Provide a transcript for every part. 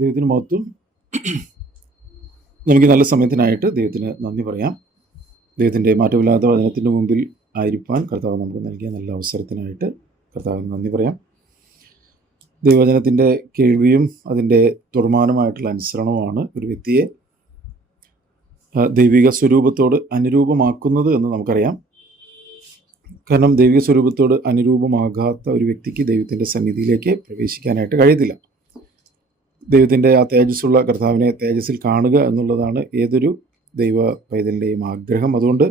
ദൈവത്തിന് മഹത്വം. നമുക്ക് നല്ല സമയത്തിനായിട്ട് ദൈവത്തിന് നന്ദി പറയാം. ദൈവത്തിൻ്റെ മാറ്റമില്ലാത്ത വചനത്തിൻ്റെ മുമ്പിൽ ആയിരിക്കാൻ കർത്താവ് നമുക്ക് നൽകിയ നല്ല അവസരത്തിനായിട്ട് കർത്താവിന് നന്ദി പറയാം. ദൈവവചനത്തിൻ്റെ കേൾവിയും അതിൻ്റെ തുടർമാനമായിട്ടുള്ള അനുസരണവുമാണ് ഒരു വ്യക്തിയെ ദൈവിക സ്വരൂപത്തോട് അനുരൂപമാക്കുന്നത് എന്ന് നമുക്കറിയാം. കാരണം ദൈവിക സ്വരൂപത്തോട് അനുരൂപമാകാത്ത ഒരു വ്യക്തിക്ക് ദൈവത്തിൻ്റെ സന്നിധിയിലേക്ക് പ്രവേശിക്കാനായിട്ട് കഴിയത്തില്ല. ദൈവത്തിൻ്റെ ആ തേജസ്സുള്ള കർത്താവിനെ തേജസ്സിൽ കാണുക എന്നുള്ളതാണ് ഏതൊരു ദൈവ പൈതലിൻ്റെയും ആഗ്രഹം. അതുകൊണ്ട്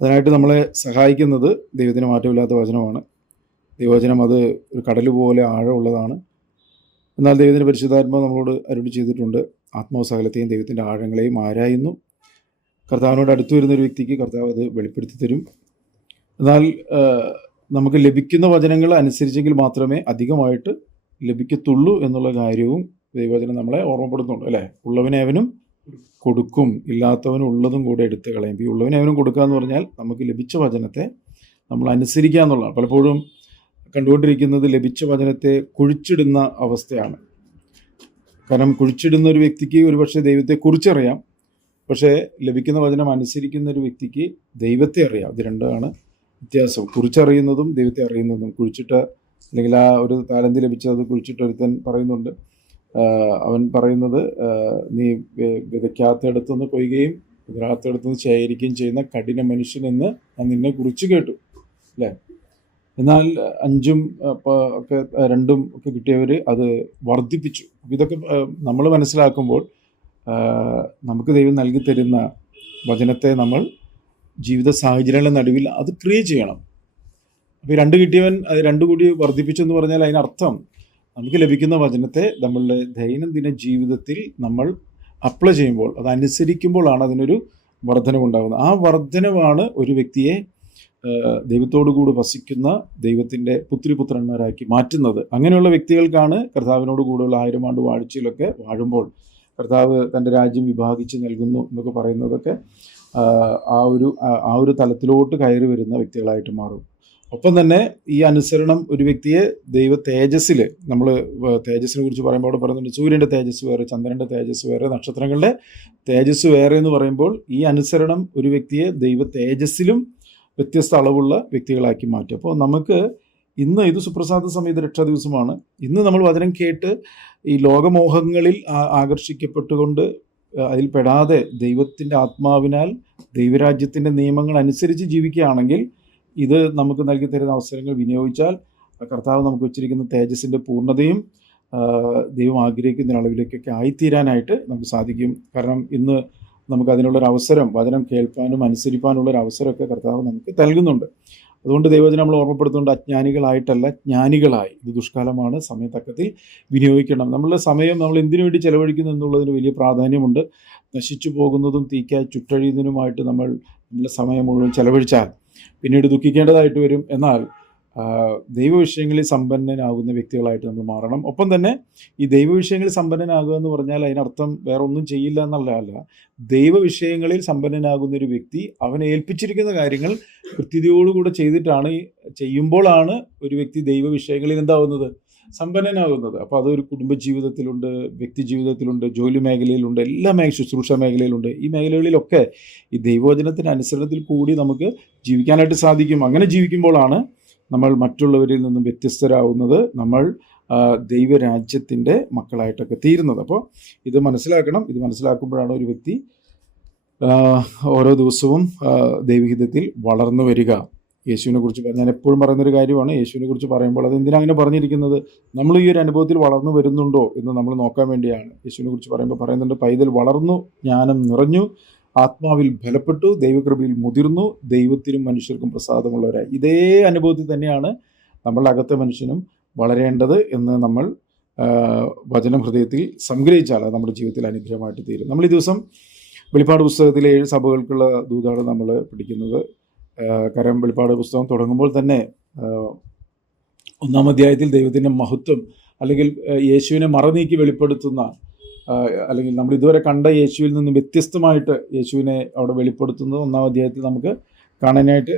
അതിനായിട്ട് നമ്മളെ സഹായിക്കുന്നത് ദൈവത്തിന് മാറ്റമില്ലാത്ത വചനമാണ്. ദൈവവചനം അത് ഒരു കടൽ പോലെ ആഴമുള്ളതാണ്. എന്നാൽ ദൈവത്തിൻ്റെ പരിശുദ്ധാത്മാവ് നമ്മളോട് അരുളി ചെയ്തിട്ടുണ്ട്, ആത്മാവ് സകലത്തെയും ദൈവത്തിൻ്റെ ആഴങ്ങളെയും ആരായുന്നു. കർത്താവിനോട് അടുത്തു വരുന്ന ഒരു വ്യക്തിക്ക് കർത്താവ് അത് വെളിപ്പെടുത്തി തരും. എന്നാൽ നമുക്ക് ലഭിക്കുന്ന വചനങ്ങൾ അനുസരിച്ചെങ്കിൽ മാത്രമേ അധികമായിട്ട് ലഭിക്കത്തുള്ളൂ എന്നുള്ള കാര്യവും ദൈവവചനം നമ്മളെ ഓർമ്മപ്പെടുത്തുന്നുണ്ട്, അല്ലേ? ഉള്ളവനവനും കൊടുക്കും, ഇല്ലാത്തവനും ഉള്ളതും കൂടെ എടുത്ത് കളയും. ഈ ഉള്ളവനവനും കൊടുക്കുക എന്ന് പറഞ്ഞാൽ നമുക്ക് ലഭിച്ച വചനത്തെ നമ്മൾ അനുസരിക്കുക എന്നുള്ളതാണ്. പലപ്പോഴും കണ്ടുകൊണ്ടിരിക്കുന്നത് ലഭിച്ച വചനത്തെ കുഴിച്ചിടുന്ന അവസ്ഥയാണ്. കാരണം കുഴിച്ചിടുന്ന ഒരു വ്യക്തിക്ക് ഒരുപക്ഷെ ദൈവത്തെ കുറിച്ചറിയാം, പക്ഷേ ലഭിക്കുന്ന വചനം അനുസരിക്കുന്ന ഒരു വ്യക്തിക്ക് ദൈവത്തെ അറിയാം. ഇത് രണ്ടാണ് വ്യത്യാസം. കുറിച്ചറിയുന്നതും ദൈവത്തെ അറിയുന്നതും. കുഴിച്ചിട്ട് അല്ലെങ്കിൽ ആ ഒരു താലന്ത് ലഭിച്ചത് കുഴിച്ചിട്ട് ഒരുത്തൻ പറയുന്നുണ്ട്, അവൻ പറയുന്നത്, നീ വിതയ്ക്കാത്തയിടത്തുനിന്ന് കൊയ്യുകയും വിതറാത്തയിടത്തുനിന്ന് ശേഖരിക്കുകയും ചെയ്യുന്ന കഠിന മനുഷ്യൻ എന്ന് ഞാൻ നിന്നെ കുറിച്ച് കേട്ടു, അല്ലേ? എന്നാൽ 5 ഒക്കെ 2 ഒക്കെ കിട്ടിയവർ അത് വർദ്ധിപ്പിച്ചു. ഇതൊക്കെ നമ്മൾ മനസ്സിലാക്കുമ്പോൾ നമുക്ക് ദൈവം നൽകി തരുന്ന വചനത്തെ നമ്മൾ ജീവിത സാഹചര്യങ്ങളുടെ നടുവിൽ അത് ക്രിയേറ്റ് ചെയ്യണം. അപ്പോൾ 2 കിട്ടിയവൻ അത് 2 കൂടി വർദ്ധിപ്പിച്ചു എന്ന് പറഞ്ഞാൽ അതിനർത്ഥം നമുക്ക് ലഭിക്കുന്ന വചനത്തെ നമ്മളുടെ ദൈനംദിന ജീവിതത്തിൽ നമ്മൾ അപ്ലൈ ചെയ്യുമ്പോൾ, അതനുസരിക്കുമ്പോഴാണ് അതിനൊരു വർധനവുണ്ടാകുന്നത്. ആ വർധനവാണ് ഒരു വ്യക്തിയെ ദൈവത്തോടു കൂടി വസിക്കുന്ന ദൈവത്തിൻ്റെ പുത്രിപുത്രന്മാരാക്കി മാറ്റുന്നത്. അങ്ങനെയുള്ള വ്യക്തികൾക്കാണ് കർത്താവിനോട് കൂടെയുള്ള 1000 ആണ്ട് വാഴ്ചയിലൊക്കെ വാഴുമ്പോൾ കർത്താവ് തൻ്റെ രാജ്യം വിഭാഗിച്ച് നൽകുന്നു എന്നൊക്കെ പറയുന്നതൊക്കെ ആ ഒരു തലത്തിലോട്ട് കയറി വരുന്ന വ്യക്തികളായിട്ട് മാറും. ഒപ്പം തന്നെ ഈ അനുസരണം ഒരു വ്യക്തിയെ ദൈവ തേജസ്സിൽ, നമ്മൾ തേജസ്സിനെ കുറിച്ച് പറയുമ്പോൾ അവിടെ പറയുന്നുണ്ട്, സൂര്യൻ്റെ തേജസ് വേറെ, ചന്ദ്രൻ്റെ തേജസ് വേറെ, നക്ഷത്രങ്ങളുടെ തേജസ് വേറെ എന്ന് പറയുമ്പോൾ ഈ അനുസരണം ഒരു വ്യക്തിയെ ദൈവ തേജസ്സിലും വ്യത്യസ്ത അളവുള്ള വ്യക്തികളാക്കി മാറ്റും. അപ്പോൾ നമുക്ക് ഇന്ന് ഇത് സുപ്രസാദ സമയത്ത് രക്ഷാ ദിവസമാണ്. ഇന്ന് നമ്മൾ വചനം കേട്ട് ഈ ലോകമോഹങ്ങളിൽ ആകർഷിക്കപ്പെട്ടുകൊണ്ട് അതിൽ പെടാതെ ദൈവത്തിൻ്റെ ആത്മാവിനാൽ ദൈവരാജ്യത്തിൻ്റെ നിയമങ്ങൾ അനുസരിച്ച് ജീവിക്കുകയാണെങ്കിൽ, ഇത് നമുക്ക് നൽകി തരുന്ന അവസരങ്ങൾ വിനിയോഗിച്ചാൽ കർത്താവ് നമുക്ക് വെച്ചിരിക്കുന്ന തേജസ്സിൻ്റെ പൂർണ്ണതയും ദൈവം ആഗ്രഹിക്കുന്ന അളവിലേക്കൊക്കെ ആയിത്തീരാനായിട്ട് നമുക്ക് സാധിക്കും. കാരണം ഇന്ന് നമുക്ക് അതിനുള്ളൊരു അവസരം, വചനം കേൾക്കാനും അനുസരിക്കാനുള്ളൊരു അവസരമൊക്കെ കർത്താവ് നമുക്ക് നൽകുന്നുണ്ട്. അതുകൊണ്ട് ദൈവവചനം നമ്മൾ ഓർമ്മപ്പെടുത്തുന്നുണ്ട്, അജ്ഞാനികളായിട്ടല്ല ജ്ഞാനികളായി. ഇത് ദുഷ്കാലമാണ്, സമയത്തക്കത്തിൽ വിനിയോഗിക്കണം. നമ്മളുടെ സമയം നമ്മൾ എന്തിനു വേണ്ടി ചെലവഴിക്കുന്നു എന്നുള്ളതിന് വലിയ പ്രാധാന്യമുണ്ട്. നശിച്ചു പോകുന്നതും തീക്കായി ചുട്ടഴിയുന്നതിനുമായിട്ട് നമ്മുടെ സമയം മുഴുവൻ ചെലവഴിച്ചാൽ പിന്നീട് ദുഃഖിക്കേണ്ടതായിട്ട് വരും. എന്നാൽ ദൈവവിഷയങ്ങളിൽ സമ്പന്നനാകുന്ന വ്യക്തികളായിട്ട് നമ്മൾ മാറണം. ഒപ്പം തന്നെ ഈ ദൈവവിഷയങ്ങളിൽ സമ്പന്നനാകുക എന്ന് പറഞ്ഞാൽ അതിനർത്ഥം വേറെ ഒന്നും ചെയ്യില്ല എന്നുള്ളതല്ല. ദൈവവിഷയങ്ങളിൽ സമ്പന്നനാകുന്ന ഒരു വ്യക്തി അവനെ ഏൽപ്പിച്ചിരിക്കുന്ന കാര്യങ്ങൾ കൃത്യതയോടുകൂടെ ചെയ്യുമ്പോഴാണ് ഒരു വ്യക്തി ദൈവവിഷയങ്ങളിൽ എന്താവുന്നത്, സമ്പന്നനാകുന്നത്. അപ്പോൾ അതൊരു കുടുംബജീവിതത്തിലുണ്ട്, വ്യക്തി ജീവിതത്തിലുണ്ട്, ജോലി മേഖലയിലുണ്ട്, എല്ലാ ശുശ്രൂഷ മേഖലയിലുണ്ട്. ഈ മേഖലകളിലൊക്കെ ഈ ദൈവവചനത്തിൻ്റെ അനുസരണത്തിൽ കൂടി നമുക്ക് ജീവിക്കാനായിട്ട് സാധിക്കും. അങ്ങനെ ജീവിക്കുമ്പോഴാണ് നമ്മൾ മറ്റുള്ളവരിൽ നിന്നും വ്യത്യസ്തരാകുന്നത്, നമ്മൾ ദൈവരാജ്യത്തിൻ്റെ മക്കളായിട്ടൊക്കെ തീരുന്നത്. അപ്പോൾ ഇത് മനസ്സിലാക്കണം. ഇത് മനസ്സിലാക്കുമ്പോഴാണ് ഒരു വ്യക്തി ഓരോ ദിവസവും ദൈവഹിതത്തിൽ വളർന്നു വരിക. യേശുവിനെ കുറിച്ച് ഞാൻ എപ്പോഴും പറയുന്നൊരു കാര്യമാണ്, യേശുവിനെ കുറിച്ച് പറയുമ്പോൾ അത് എന്തിനാണ് അങ്ങനെ പറഞ്ഞിരിക്കുന്നത്, നമ്മൾ ഈ ഒരു അനുഭവത്തിൽ വളർന്നു വരുന്നുണ്ടോ എന്ന് നമ്മൾ നോക്കാൻ വേണ്ടിയാണ്. യേശുവിനെ കുറിച്ച് പറയുമ്പോൾ പറയുന്നുണ്ട്, പൈതൽ വളർന്നു, ജ്ഞാനം നിറഞ്ഞു, ആത്മാവിൽ ബലപ്പെട്ടു, ദൈവകൃപയിൽ മുതിർന്നു, ദൈവത്തിനും മനുഷ്യർക്കും പ്രസാദമുള്ളവരായി. ഇതേ അനുഭവത്തിൽ തന്നെയാണ് നമ്മളുടെ അകത്തെ മനുഷ്യനും വളരേണ്ടത് എന്ന് നമ്മൾ വചനം ഹൃദയത്തിൽ സംഗ്രഹിച്ചാൽ അത് നമ്മുടെ ജീവിതത്തിൽ അനുഗ്രഹമായിട്ട് തീരും. നമ്മൾ ഈ ദിവസം വെളിപ്പാട് പുസ്തകത്തിലെ 7 സഭകൾക്കുള്ള ദൂതാണ് നമ്മൾ പഠിക്കുന്നത്. കാരണം വെളിപ്പാട് പുസ്തകം തുടങ്ങുമ്പോൾ തന്നെ 1-ാം അധ്യായത്തിൽ ദൈവത്തിൻ്റെ മഹത്വം അല്ലെങ്കിൽ യേശുവിനെ മറനീക്കി വെളിപ്പെടുത്തുന്ന, അല്ലെങ്കിൽ നമ്മൾ ഇതുവരെ കണ്ട യേശുവിൽ നിന്ന് വ്യത്യസ്തമായിട്ട് യേശുവിനെ അവിടെ വെളിപ്പെടുത്തുന്നത് 1-ാം അധ്യായത്തിൽ നമുക്ക് കാണാനായിട്ട്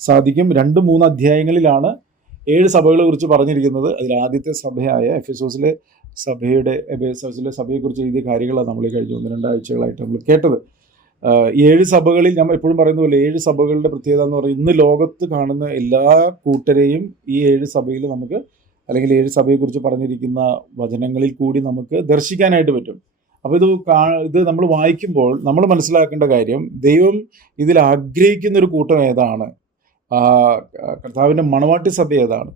സാധിക്കും. 2-3 അധ്യായങ്ങളിലാണ് 7 സഭകളെ കുറിച്ച് പറഞ്ഞിരിക്കുന്നത്. അതിൽ ആദ്യത്തെ സഭയായ എഫെസോസിലെ സഭയെക്കുറിച്ച് എഴുതിയ കാര്യങ്ങളാണ് നമ്മൾ കഴിഞ്ഞ 1-2 ആഴ്ചകളായിട്ട് നമ്മൾ കേട്ടത്. 7 സഭകളിൽ ഞാൻ എപ്പോഴും പറയുന്ന പോലെ 7 സഭകളുടെ പ്രത്യേകത എന്ന് പറയുന്നത് ഇന്ന് ലോകത്ത് കാണുന്ന എല്ലാ കൂട്ടരെയും ഈ 7 സഭയിൽ നമുക്ക്, അല്ലെങ്കിൽ 7 സഭയെക്കുറിച്ച് പറഞ്ഞിരിക്കുന്ന വചനങ്ങളിൽ കൂടി നമുക്ക് ദർശിക്കാനായിട്ട് പറ്റും. അപ്പോൾ ഇത് നമ്മൾ വായിക്കുമ്പോൾ നമ്മൾ മനസ്സിലാക്കേണ്ട കാര്യം, ദൈവം ഇതിൽ ആഗ്രഹിക്കുന്ന ഒരു കൂട്ടം ഏതാണ്, കർത്താവിൻ്റെ മണവാട്ടി സഭ ഏതാണ്,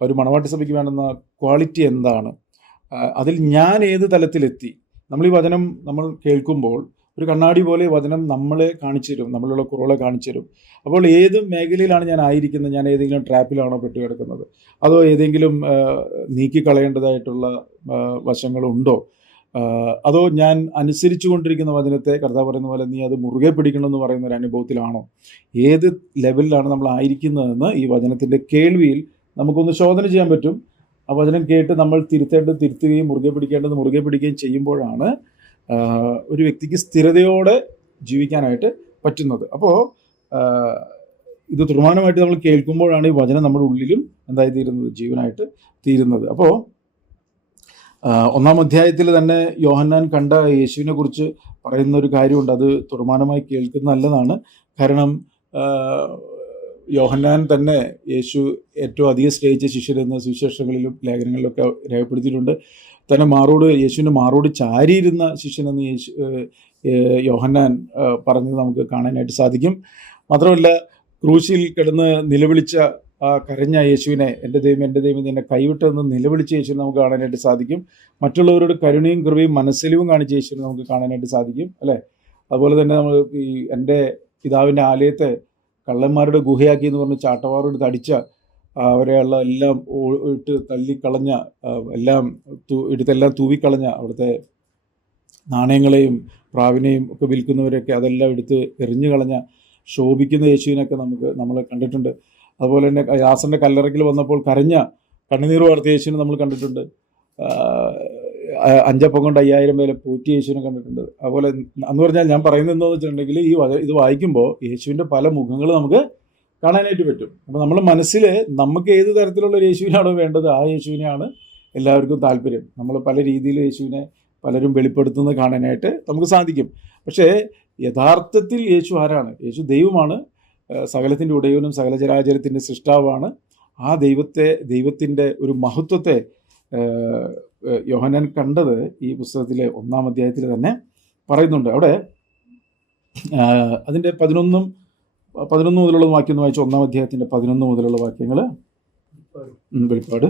ഒരു മണവാട്ടി സഭയ്ക്ക് വേണ്ടുന്ന ക്വാളിറ്റി എന്താണ്, അതിൽ ഞാൻ ഏത് തലത്തിലെത്തി. നമ്മൾ ഈ വചനം നമ്മൾ കേൾക്കുമ്പോൾ ഒരു കണ്ണാടി പോലെ വചനം നമ്മളെ കാണിച്ചു തരും, നമ്മളുള്ള കുറവുകളെ കാണിച്ചു തരും. അപ്പോൾ ഏത് മേഖലയിലാണ് ഞാൻ ആയിരിക്കുന്നത്, ഞാൻ ഏതെങ്കിലും ട്രാപ്പിലാണോ പെട്ടുകിടക്കുന്നത്, അതോ ഏതെങ്കിലും നീക്കിക്കളയേണ്ടതായിട്ടുള്ള വശങ്ങളുണ്ടോ, അതോ ഞാൻ അനുസരിച്ചു കൊണ്ടിരിക്കുന്ന വചനത്തെ കർത്താവ് പറയുന്ന പോലെ നീ അത് മുറുകെ പിടിക്കണമെന്ന് പറയുന്ന ഒരു അനുഭവത്തിലാണോ, ഏത് ലെവലിലാണ് നമ്മൾ ആയിരിക്കുന്നതെന്ന് ഈ വചനത്തിൻ്റെ കേൾവിയിൽ നമുക്കൊന്ന് ശോധന ചെയ്യാൻ പറ്റും. ആ വചനം കേട്ട് നമ്മൾ തിരുത്തേണ്ടത് തിരുത്തുകയും മുറുകെ പിടിക്കേണ്ടത് മുറുകെ പിടിക്കുകയും ചെയ്യുമ്പോഴാണ് ഒരു വ്യക്തിക്ക് സ്ഥിരതയോടെ ജീവിക്കാനായിട്ട് പറ്റുന്നത്. അപ്പോൾ ഇത് തീരുമാനമായിട്ട് നമ്മൾ കേൾക്കുമ്പോഴാണ് ഈ വചനം നമ്മുടെ ഉള്ളിലും എന്തായി തീരുന്നത്, ജീവനായിട്ട് തീരുന്നത്. അപ്പോൾ 1-ാം അധ്യായത്തിൽ തന്നെ യോഹന്നാൻ കണ്ട യേശുവിനെ കുറിച്ച് പറയുന്ന ഒരു കാര്യമുണ്ട്. അത് തുറമാനമായി കേൾക്കുന്ന നല്ലതാണ്. കാരണം യോഹന്നാൻ തന്നെ യേശു ഏറ്റവും അധികം സ്നേഹിച്ച ശിഷ്യരെന്ന് സുവിശേഷങ്ങളിലും ലേഖനങ്ങളിലൊക്കെ രേഖപ്പെടുത്തിയിട്ടുണ്ട്. തന്നെ യേശുവിൻ്റെ മാറോട് ചാരിയിരുന്ന ശിഷ്യനെന്ന് യോഹന്നാൻ പറഞ്ഞത് നമുക്ക് കാണാനായിട്ട് സാധിക്കും. മാത്രമല്ല, ക്രൂശിൽ കിടന്ന് നിലവിളിച്ച കരഞ്ഞ യേശുവിനെ, എൻ്റെ ദൈവം നിന്നെ കൈവിട്ടെന്ന് നിലവിളിച്ച യേശുവിനെ നമുക്ക് കാണാനായിട്ട് സാധിക്കും. മറ്റുള്ളവരോട് കരുണയും കൃപയും മനസ്സിലും കാണിച്ച യേശുവിനെ നമുക്ക് കാണാനായിട്ട് സാധിക്കും, അല്ലേ? അതുപോലെ തന്നെ നമ്മൾ എൻ്റെ പിതാവിൻ്റെ ആലയത്തെ കള്ളന്മാരുടെ ഗുഹയാക്കി എന്ന് പറഞ്ഞ് ചാട്ടവാറെടുത്ത് അടിച്ച അവരെയുള്ള എല്ലാം ഇട്ട് തള്ളിക്കളഞ്ഞ, എടുത്തെല്ലാം തൂവിക്കളഞ്ഞ, അവിടുത്തെ നാണയങ്ങളെയും പ്രാവിനെയും ഒക്കെ വിൽക്കുന്നവരൊക്കെ അതെല്ലാം എടുത്ത് എറിഞ്ഞു കളഞ്ഞ ശോഭിക്കുന്ന യേശുവിനൊക്കെ നമ്മൾ കണ്ടിട്ടുണ്ട്. അതുപോലെ തന്നെ യാസൻ്റെ കല്ലറയ്ക്കൽ വന്നപ്പോൾ കണ്ണുനീർ വാർത്ത യേശുവിനെ നമ്മൾ കണ്ടിട്ടുണ്ട്. 5 അപ്പം കൊണ്ട് 5000 പേരെ പോറ്റി യേശുവിനെ കണ്ടിട്ടുണ്ട്. അതുപോലെ എന്ന് പറഞ്ഞാൽ ഞാൻ പറയുന്നത് എന്താണെന്ന് വെച്ചിട്ടുണ്ടെങ്കിൽ ഇത് വായിക്കുമ്പോൾ യേശുവിൻ്റെ പല മുഖങ്ങൾ നമുക്ക് കാണാനായിട്ട് പറ്റും. അപ്പോൾ നമ്മുടെ മനസ്സിൽ നമുക്ക് ഏത് തരത്തിലുള്ള യേശുവിനാണോ വേണ്ടത് ആ യേശുവിനെയാണ് എല്ലാവർക്കും താല്പര്യം. നമ്മൾ പല രീതിയിൽ യേശുവിനെ പലരും വെളിപ്പെടുത്തുന്നത് കാണാനായിട്ട് നമുക്ക് സാധിക്കും. പക്ഷേ യഥാർത്ഥത്തിൽ യേശു ആരാണ്? യേശു ദൈവമാണ്, സകലത്തിൻ്റെ ഉടയവനും സകല ചരാചരത്തിൻ്റെ സൃഷ്ടാവാണ്. ആ ദൈവത്തിൻ്റെ ഒരു മഹത്വത്തെ യോഹന്നാൻ കണ്ടത് ഈ പുസ്തകത്തിലെ 1-ാം അധ്യായത്തിൽ തന്നെ പറയുന്നുണ്ട്. അവിടെ അതിൻ്റെ 11 മുതലുള്ള വാക്യം എന്ന് വായിച്ചു. 1-ാം അധ്യായത്തിൻ്റെ 11 മുതലുള്ള വാക്യങ്ങൾ. വെളിപ്പാട്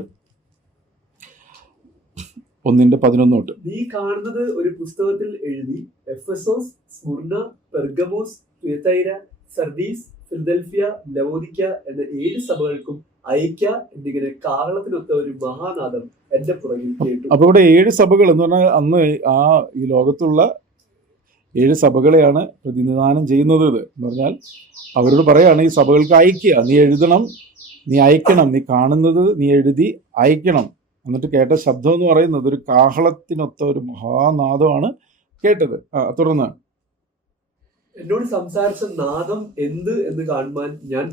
1:11 തൊട്ട്. നീ കാണുന്നത് ഒരു പുസ്തകത്തിൽ എഴുതി Ephesus, Smyrna, Pergamos, തുയതൈര, Sardis, Philadelphia, ലവോദിക്ക എന്ന 7 സഭകൾക്കും അയക്ക എന്നിങ്ങനെ കാഹളത്തിനൊത്ത ഒരു മഹാനാദം എന്റെ പുറകിൽ കേട്ടു. അപ്പൊ ഇവിടെ 7 സഭകൾ എന്ന് പറഞ്ഞാൽ അന്ന് ഈ ലോകത്തുള്ള 7 സഭകളെയാണ് പ്രതിനിധാനം ചെയ്യുന്നത്. ഇത് എന്ന് പറഞ്ഞാൽ അവരോട് പറയാണ് ഈ സഭകൾക്ക് അയക്കുക, നീ എഴുതണം, നീ അയക്കണം, നീ കാണുന്നത് നീ എഴുതി അയക്കണം. എന്നിട്ട് കേട്ട ശബ്ദം എന്ന് പറയുന്നത് ഒരു കാഹളത്തിനൊത്ത ഒരു മഹാനാദമാണ് കേട്ടത്. തുടർന്ന് എന്നോട് സംസാരിച്ച നാദം എന്ത് എന്ന് കാണുവാൻ ഞാൻ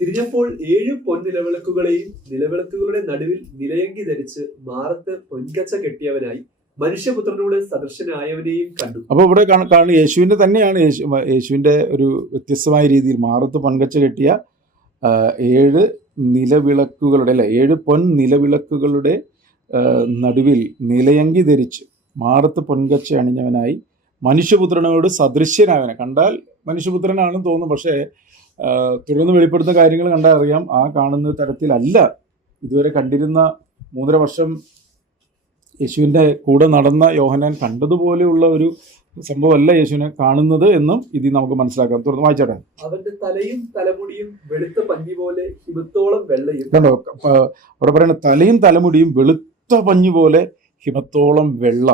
തിരിഞ്ഞപ്പോൾ 7 പൊൻനിലവിളക്കുകളെയും നിലവിളക്കുകളുടെ നടുവിൽ നിലയങ്കി ധരിച്ച് മാറത്ത് പൊൻകച്ച കെട്ടിയവനായി മനുഷ്യപുത്രനോട് സദൃശനായവനെയും കണ്ടു. അപ്പോൾ ഇവിടെ കാണുന്ന യേശുവിൻ്റെ തന്നെയാണ്. യേശുവിൻ്റെ ഒരു വ്യത്യസ്തമായ രീതിയിൽ മാറത്ത് പൊൻകച്ച കെട്ടിയ 7 നിലവിളക്കുകളുടെ 7 പൊൻ നിലവിളക്കുകളുടെ നടുവിൽ നിലയങ്കി ധരിച്ച് മാറത്ത് പൊൻകച്ച അണിഞ്ഞവനായി മനുഷ്യപുത്രനോട് സദൃശ്യനായവനെ. കണ്ടാൽ മനുഷ്യപുത്രനാണെന്ന് തോന്നും, പക്ഷേ തുടർന്ന് വെളിപ്പെടുത്തുന്ന കാര്യങ്ങൾ കണ്ടാൽ അറിയാം ആ കാണുന്ന തരത്തിലല്ല ഇതുവരെ കണ്ടിരുന്ന 3.5 വർഷം യേശുവിൻ്റെ കൂടെ നടന്ന യോഹന്നാൻ കണ്ടതുപോലെയുള്ള ഒരു സംഭവമല്ല യേശുവിനെ കാണുന്നത് എന്നും ഇതിൽ നമുക്ക് മനസ്സിലാക്കാം. തുടർന്ന് വായിച്ചോട്ടെ. അവന്റെ തലയും തലമുടിയും വെളുത്ത പഞ്ഞി പോലെ ഹിമത്തോളം വെള്ളയും. കണ്ടോ അവിടെ പറയുന്ന തലയും തലമുടിയും വെളുത്ത പഞ്ഞി പോലെ ഹിമത്തോളം വെള്ള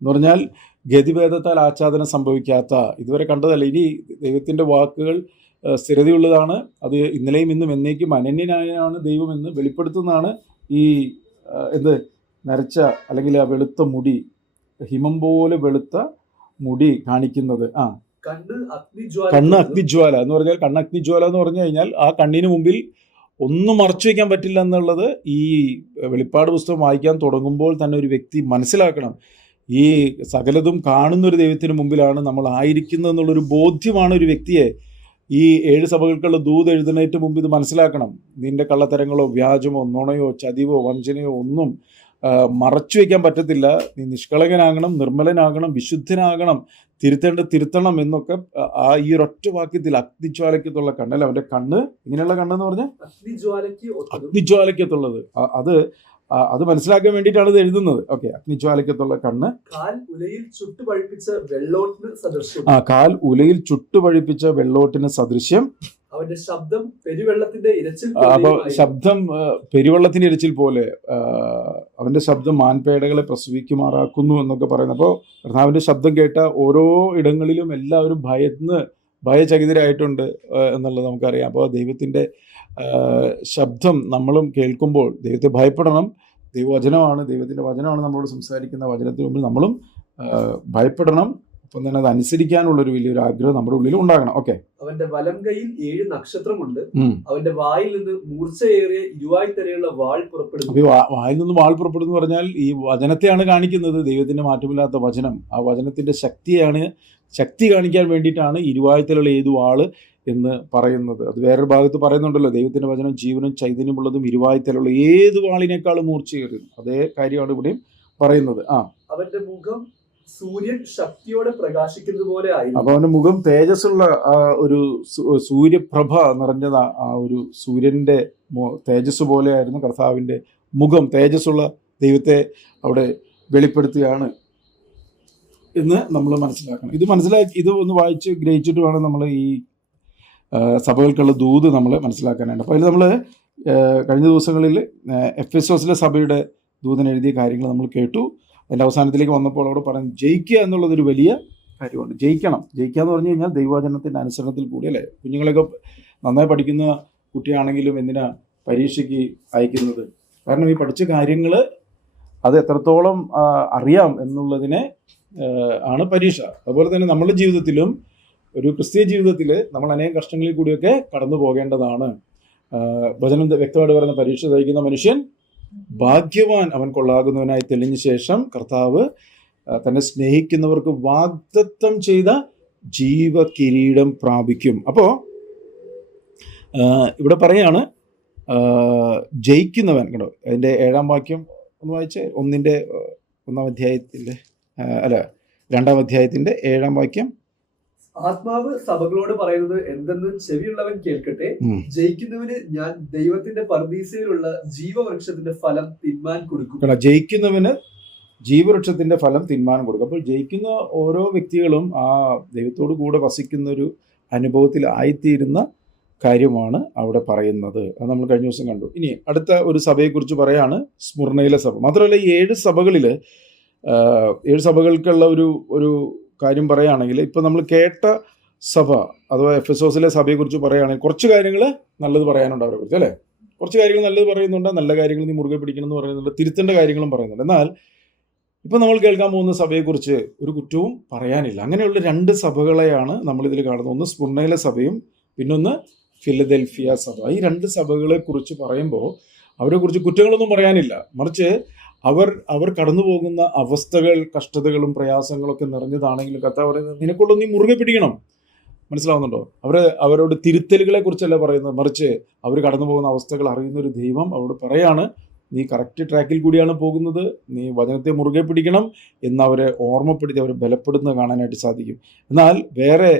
എന്ന് പറഞ്ഞാൽ ഗതിഭേദത്താൽ ആച്ഛാദനം സംഭവിക്കാത്ത, ഇതുവരെ കണ്ടതല്ല. ഇനി ദൈവത്തിൻ്റെ വാക്കുകൾ സ്ഥിരതയുള്ളതാണ്. അത് ഇന്നലെയും ഇന്നും എന്നേക്കും അനന്യനായാണ് ദൈവമെന്ന് വെളിപ്പെടുത്തുന്നതാണ് ഈ നരച്ച അല്ലെങ്കിൽ ആ വെളുത്ത മുടി, ഹിമം പോലെ വെളുത്ത മുടി കാണിക്കുന്നത്. കണ്ണ് അഗ്നിജ്വാല എന്ന് പറഞ്ഞാൽ, കണ്ണ് അഗ്നിജ്വാല എന്ന് പറഞ്ഞു കഴിഞ്ഞാൽ ആ കണ്ണിന് മുമ്പിൽ ഒന്നും മറച്ചു വയ്ക്കാൻ പറ്റില്ല എന്നുള്ളത് ഈ വെളിപ്പാട് പുസ്തകം വായിക്കാൻ തുടങ്ങുമ്പോൾ തന്നെ ഒരു വ്യക്തി മനസ്സിലാക്കണം. ഈ സകലതും കാണുന്ന ഒരു ദൈവത്തിന് മുമ്പിലാണ് നമ്മൾ ആയിരിക്കുന്നത് എന്നുള്ളൊരു ബോധ്യമാണ് ഒരു വ്യക്തിയെ ഈ 7 സഭകൾക്കുള്ള ദൂത് എഴുതുന്നതിന് മുമ്പ് ഇത് മനസ്സിലാക്കണം. നിന്റെ കള്ളത്തരങ്ങളോ വ്യാജമോ നുണയോ ചതിവോ വഞ്ചനയോ ഒന്നും മറച്ചു വയ്ക്കാൻ പറ്റത്തില്ല. നീ നിഷ്കളങ്കനാകണം, നിർമ്മലനാകണം, വിശുദ്ധനാകണം, തിരുത്തണം എന്നൊക്കെ ഈ ഒരൊറ്റ വാക്യത്തിൽ അഗ്നിജ്വാലയ്ക്കത്തുള്ള കണ്ണല്ല, അവൻ്റെ കണ്ണ് ഇങ്ങനെയുള്ള കണ്ണെന്ന് പറഞ്ഞാൽ അഗ്നിജ്വാലയ്ക്കത്തുള്ളത് അത് മനസ്സിലാക്കാൻ വേണ്ടിയിട്ടാണ് ഇത് എഴുതുന്നത്. ഓക്കെ, അഗ്നിജ്വാലയ്ക്കത്തുള്ള കണ്ണ്, കാൽ ഉലയിൽ ചുട്ടുപഴിപ്പിച്ച വെള്ളോട്ടിന് സദൃശ്യം. കാൽ ഉലയിൽ ചുട്ടുപഴിപ്പിച്ച വെള്ളോട്ടിന് സദൃശ്യം. അവന്റെ ശബ്ദം പെരുവെള്ളത്തിന്റെ ഇരച്ചിൽ. അപ്പൊ ശബ്ദം പെരുവെള്ളത്തിന്റെ ഇരച്ചിൽ പോലെ, അവന്റെ ശബ്ദം മാൻപേടകളെ പ്രസവിക്കുമാറാക്കുന്നു എന്നൊക്കെ പറയുന്നത്. അപ്പോൾ കർത്താവിന്റെ ശബ്ദം കേട്ട ഓരോ ഇടങ്ങളിലും എല്ലാവരും ഭയചകിതരായിട്ടുണ്ട് എന്നുള്ളത് നമുക്കറിയാം. അപ്പോൾ ദൈവത്തിന്റെ ശബ്ദം നമ്മളും കേൾക്കുമ്പോൾ ദൈവത്തെ ഭയപ്പെടണം. ദൈവവചനമാണ്, ദൈവത്തിന്റെ വചനമാണ് നമ്മളോട് സംസാരിക്കുന്ന. വചനത്തിന് മുമ്പിൽ നമ്മളും ഭയപ്പെടണം. അപ്പം തന്നെ അത് അനുസരിക്കാനുള്ളൊരു വലിയൊരു ആഗ്രഹം നമ്മുടെ ഉള്ളിൽ ഉണ്ടാകണം. ഓക്കെ, അവന്റെ വലം കൈയിൽ 7 നക്ഷത്രമുണ്ട്. അവന്റെ വായിൽ നിന്ന് മൂർച്ചയേറിയ 20 തരയുള്ള വാൾ പുറപ്പെടുന്നു. അപ്പൊ വായിൽ നിന്ന് വാൾ പുറപ്പെടുന്നു പറഞ്ഞാൽ ഈ വചനത്തെയാണ് കാണിക്കുന്നത്. ദൈവത്തിന്റെ മാറ്റമില്ലാത്ത വചനം, ആ വചനത്തിന്റെ ശക്തി കാണിക്കാൻ വേണ്ടിയിട്ടാണ് 20 തരമുള്ള ഏത് വാള് എന്ന് പറയുന്നത്. അത് വേറൊരു ഭാഗത്ത് പറയുന്നുണ്ടല്ലോ, ദൈവത്തിന്റെ വചനം ജീവനും ചൈതന്യമുള്ളതും 20 തരമുള്ള ഏത് വാളിനേക്കാളും മൂർച്ചയേറിയതും. അതേ കാര്യമാണ് ഇവിടെയും പറയുന്നത്. അവന്റെ മുഖം സൂര്യൻ ശക്തിയോടെ പ്രകാശിക്കുന്നത് പോലെ ആയിരുന്നു. അപ്പൊ അവന്റെ മുഖം തേജസ്സുള്ള ഒരു സൂര്യപ്രഭ നിറഞ്ഞത്, ആ ഒരു സൂര്യന്റെ തേജസ് പോലെ ആയിരുന്നു കർത്താവിന്റെ മുഖം. തേജസ്സുള്ള ദൈവത്തെ അവിടെ വെളിപ്പെടുത്തുകയാണ് എന്ന് നമ്മൾ മനസ്സിലാക്കണം. ഇത് ഒന്ന് വായിച്ച് ഗ്രഹിച്ചിട്ട് വേണം നമ്മൾ ഈ സഭകൾക്കുള്ള ദൂത് നമ്മൾ മനസ്സിലാക്കാനായിട്ട്. അപ്പോൾ അതിൽ നമ്മൾ കഴിഞ്ഞ ദിവസങ്ങളിൽ എഫെസോസിലെ സഭയുടെ ദൂതൻ എഴുതിയ കാര്യങ്ങൾ നമ്മൾ കേട്ടു. അതിൻ്റെ അവസാനത്തിലേക്ക് വന്നപ്പോൾ അവിടെ പറയുന്നത് ജയിക്കുക എന്നുള്ളതൊരു വലിയ കാര്യമാണ്. ജയിക്കുക എന്ന് പറഞ്ഞു കഴിഞ്ഞാൽ ദൈവവചനത്തിൻ്റെ അനുസരണത്തിൽ കൂടി, അല്ലേ? കുഞ്ഞുങ്ങളൊക്കെ നന്നായി പഠിക്കുന്ന കുട്ടിയാണെങ്കിലും എന്തിനാ പരീക്ഷയ്ക്ക് അയക്കുന്നത്? കാരണം ഈ പഠിച്ച കാര്യങ്ങൾ അത് എത്രത്തോളം അറിയാം എന്നുള്ളതിനെ ആണ് പരീക്ഷ. അതുപോലെ തന്നെ നമ്മുടെ ജീവിതത്തിലും, ഒരു ക്രിസ്തീയ ജീവിതത്തിൽ നമ്മൾ അനേകം കഷ്ടങ്ങളിൽ കൂടിയൊക്കെ കടന്നു പോകേണ്ടതാണ്. വചനം വ്യക്തമായിട്ട് പറയുന്ന പരീക്ഷ സഹിക്കുന്ന മനുഷ്യൻ ഭാഗ്യവാൻ, അവൻ കൊള്ളാകുന്നവനായി തെളിഞ്ഞ ശേഷം കർത്താവ് തന്നെ സ്നേഹിക്കുന്നവർക്ക് വാഗ്ദത്തം ചെയ്ത ജീവകിരീടം പ്രാപിക്കും. അപ്പോൾ ഇവിടെ പറയാണ് ജയിക്കുന്നവൻ. കേട്ടോ, അതിൻ്റെ 7-ാം വാക്യം ഒന്ന് വായിച്ചേ. 1-ാം അധ്യായത്തിൻ്റെ 2-ാം അധ്യായത്തിൻ്റെ 7-ാം വാക്യം. ആത്മാവ് സഭകളോട് പറയുന്നത് എന്തെന്ന് ചെവിയുള്ളവൻ കേൾക്കട്ടെ. ജയിക്കുന്നവന് ഞാൻ ദൈവത്തിന്റെ പർദീസയിലുള്ള ജീവവൃക്ഷത്തിന്റെ ഫലം തിന്മാൻ കൊടുക്കും. ജയിക്കുന്നവന് ജീവവൃക്ഷത്തിന്റെ ഫലം തിന്മാൻ കൊടുക്കും. അപ്പോൾ ജയിക്കുന്ന ഓരോ വ്യക്തികളും ആ ദൈവത്തോടു കൂടെ വസിക്കുന്ന ഒരു അനുഭവത്തിൽ ആയിത്തീരുന്ന കാര്യമാണ് അവിടെ പറയുന്നത്. അത് നമ്മൾ കഴിഞ്ഞ ദിവസം കണ്ടു. ഇനി അടുത്ത ഒരു സഭയെക്കുറിച്ച് പറയാണ്, സ്മുർണയിലെ സഭ. മാത്രമല്ല ഈ 7 സഭകളിൽ 7 സഭകൾക്കുള്ള ഒരു കാര്യം പറയുകയാണെങ്കിൽ, ഇപ്പം നമ്മൾ കേട്ട സഭ അഥവാ എഫെസോസിലെ സഭയെക്കുറിച്ച് പറയുകയാണെങ്കിൽ കുറച്ച് കാര്യങ്ങൾ നല്ലത് പറയാനുണ്ട് അവരെ കുറിച്ച്, അല്ലേ? കുറച്ച് കാര്യങ്ങൾ നല്ലത് പറയുന്നുണ്ട്, നല്ല കാര്യങ്ങൾ നീ മുറുകെ പിടിക്കണം എന്ന് പറയുന്നുണ്ട്, തിരുത്തേണ്ട കാര്യങ്ങളും പറയുന്നുണ്ട്. എന്നാൽ ഇപ്പം നമ്മൾ കേൾക്കാൻ പോകുന്ന സഭയെക്കുറിച്ച് ഒരു കുറ്റവും പറയാനില്ല. അങ്ങനെയുള്ള 2 സഭകളെയാണ് നമ്മളിതിൽ കാണുന്നത്. ഒന്ന് സ്മുർണയിലെ സഭയും പിന്നൊന്ന് ഫിലദൽഫിയ സഭ. ഈ 2 സഭകളെ കുറിച്ച് പറയുമ്പോൾ അവരെക്കുറിച്ച് കുറ്റങ്ങളൊന്നും പറയാനില്ല. മറിച്ച് അവർ കടന്നു പോകുന്ന അവസ്ഥകൾ, കഷ്ടതകളും പ്രയാസങ്ങളൊക്കെ നിറഞ്ഞതാണെങ്കിലും കർത്താവ് പറയുന്നത് നിനക്കുള്ള നീ മുറുകെ പിടിക്കണം. മനസ്സിലാവുന്നുണ്ടോ? അവരോട് തിരുത്തലുകളെ കുറിച്ചല്ല പറയുന്നത്, മറിച്ച് അവർ കടന്നു പോകുന്ന അവസ്ഥകൾ അറിയുന്ന ഒരു ദൈവം അവരോട് പറയാണ്, നീ കറക്റ്റ് ട്രാക്കിൽ കൂടിയാണ് പോകുന്നത്, നീ വചനത്തെ മുറുകെ പിടിക്കണം എന്നവരെ ഓർമ്മപ്പെടുത്തി അവരെ ബലപ്പെടുന്നത് കാണാനായിട്ട് സാധിക്കും. എന്നാൽ വേറെ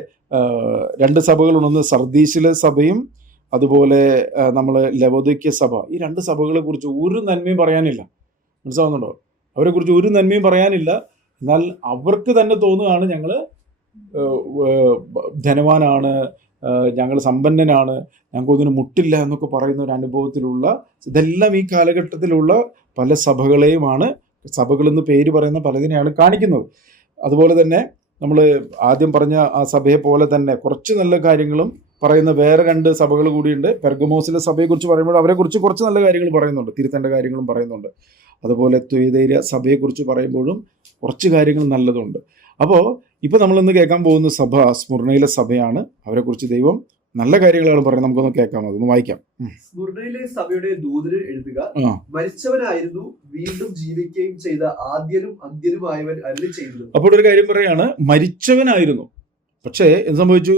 2 സഭകളുണ്ട്. ഒന്ന് സർദീസിലെ സഭയും അതുപോലെ നമ്മൾ ലവോദിക്യ സഭ. ഈ 2 സഭകളെ കുറിച്ച് ഒരു നന്മയും പറയാനില്ല. മനസ്സിലാവുന്നുണ്ടോ? അവരെക്കുറിച്ച് ഒരു നന്മയും പറയാനില്ല. എന്നാൽ അവർക്ക് തന്നെ തോന്നുകയാണ് ഞങ്ങൾ ധനവാനാണ്, ഞങ്ങൾ സമ്പന്നനാണ്, ഞങ്ങൾക്കൊന്നിന് മുട്ടില്ല എന്നൊക്കെ പറയുന്ന ഒരു അനുഭവത്തിലുള്ള, ഇതെല്ലാം ഈ കാലഘട്ടത്തിലുള്ള പല സഭകളെയുമാണ്, സഭകളെന്ന് പേര് പറയുന്ന പലതിനെയാണ് കാണിക്കുന്നത്. അതുപോലെ തന്നെ നമ്മൾ ആദ്യം പറഞ്ഞ ആ സഭയെ പോലെ തന്നെ കുറച്ച് നല്ല കാര്യങ്ങളും പറയുന്ന വേറെ 2 സഭകൾ കൂടിയുണ്ട്. പെർഗമോസിലെ സഭയെക്കുറിച്ച് പറയുമ്പോൾ അവരെക്കുറിച്ച് കുറച്ച് നല്ല കാര്യങ്ങൾ പറയുന്നുണ്ട്, തിരുത്തേണ്ട കാര്യങ്ങളും പറയുന്നുണ്ട്. അതുപോലെ തുയതൈര സഭയെക്കുറിച്ച് പറയുമ്പോഴും കുറച്ച് കാര്യങ്ങൾ നല്ലതുണ്ട്. അപ്പോൾ ഇപ്പോൾ നമ്മളിന്ന് കേൾക്കാൻ പോകുന്ന സഭ സ്മുർണയിലെ സഭയാണ്. അവരെക്കുറിച്ച് ദൈവം നല്ല കാര്യങ്ങളാണ് പറയുന്നത്. നമുക്കൊന്ന് കേൾക്കാം, അതൊന്ന് വായിക്കാം. സ്മുർണയിലെ സഭയുടെ ദൂതന് എഴുതുക, ആ മരിച്ചവനായിരുന്നു വീണ്ടും ജീവിക്കുകയും ചെയ്ത ആദ്യനും അന്ത്യനുമായവൻ അരുളി ചെയ്തത്. അപ്പോൾ ഒരു കാര്യം പറയാണ്, മരിച്ചവനായിരുന്നു, പക്ഷേ എന്ത് സംഭവിച്ചു?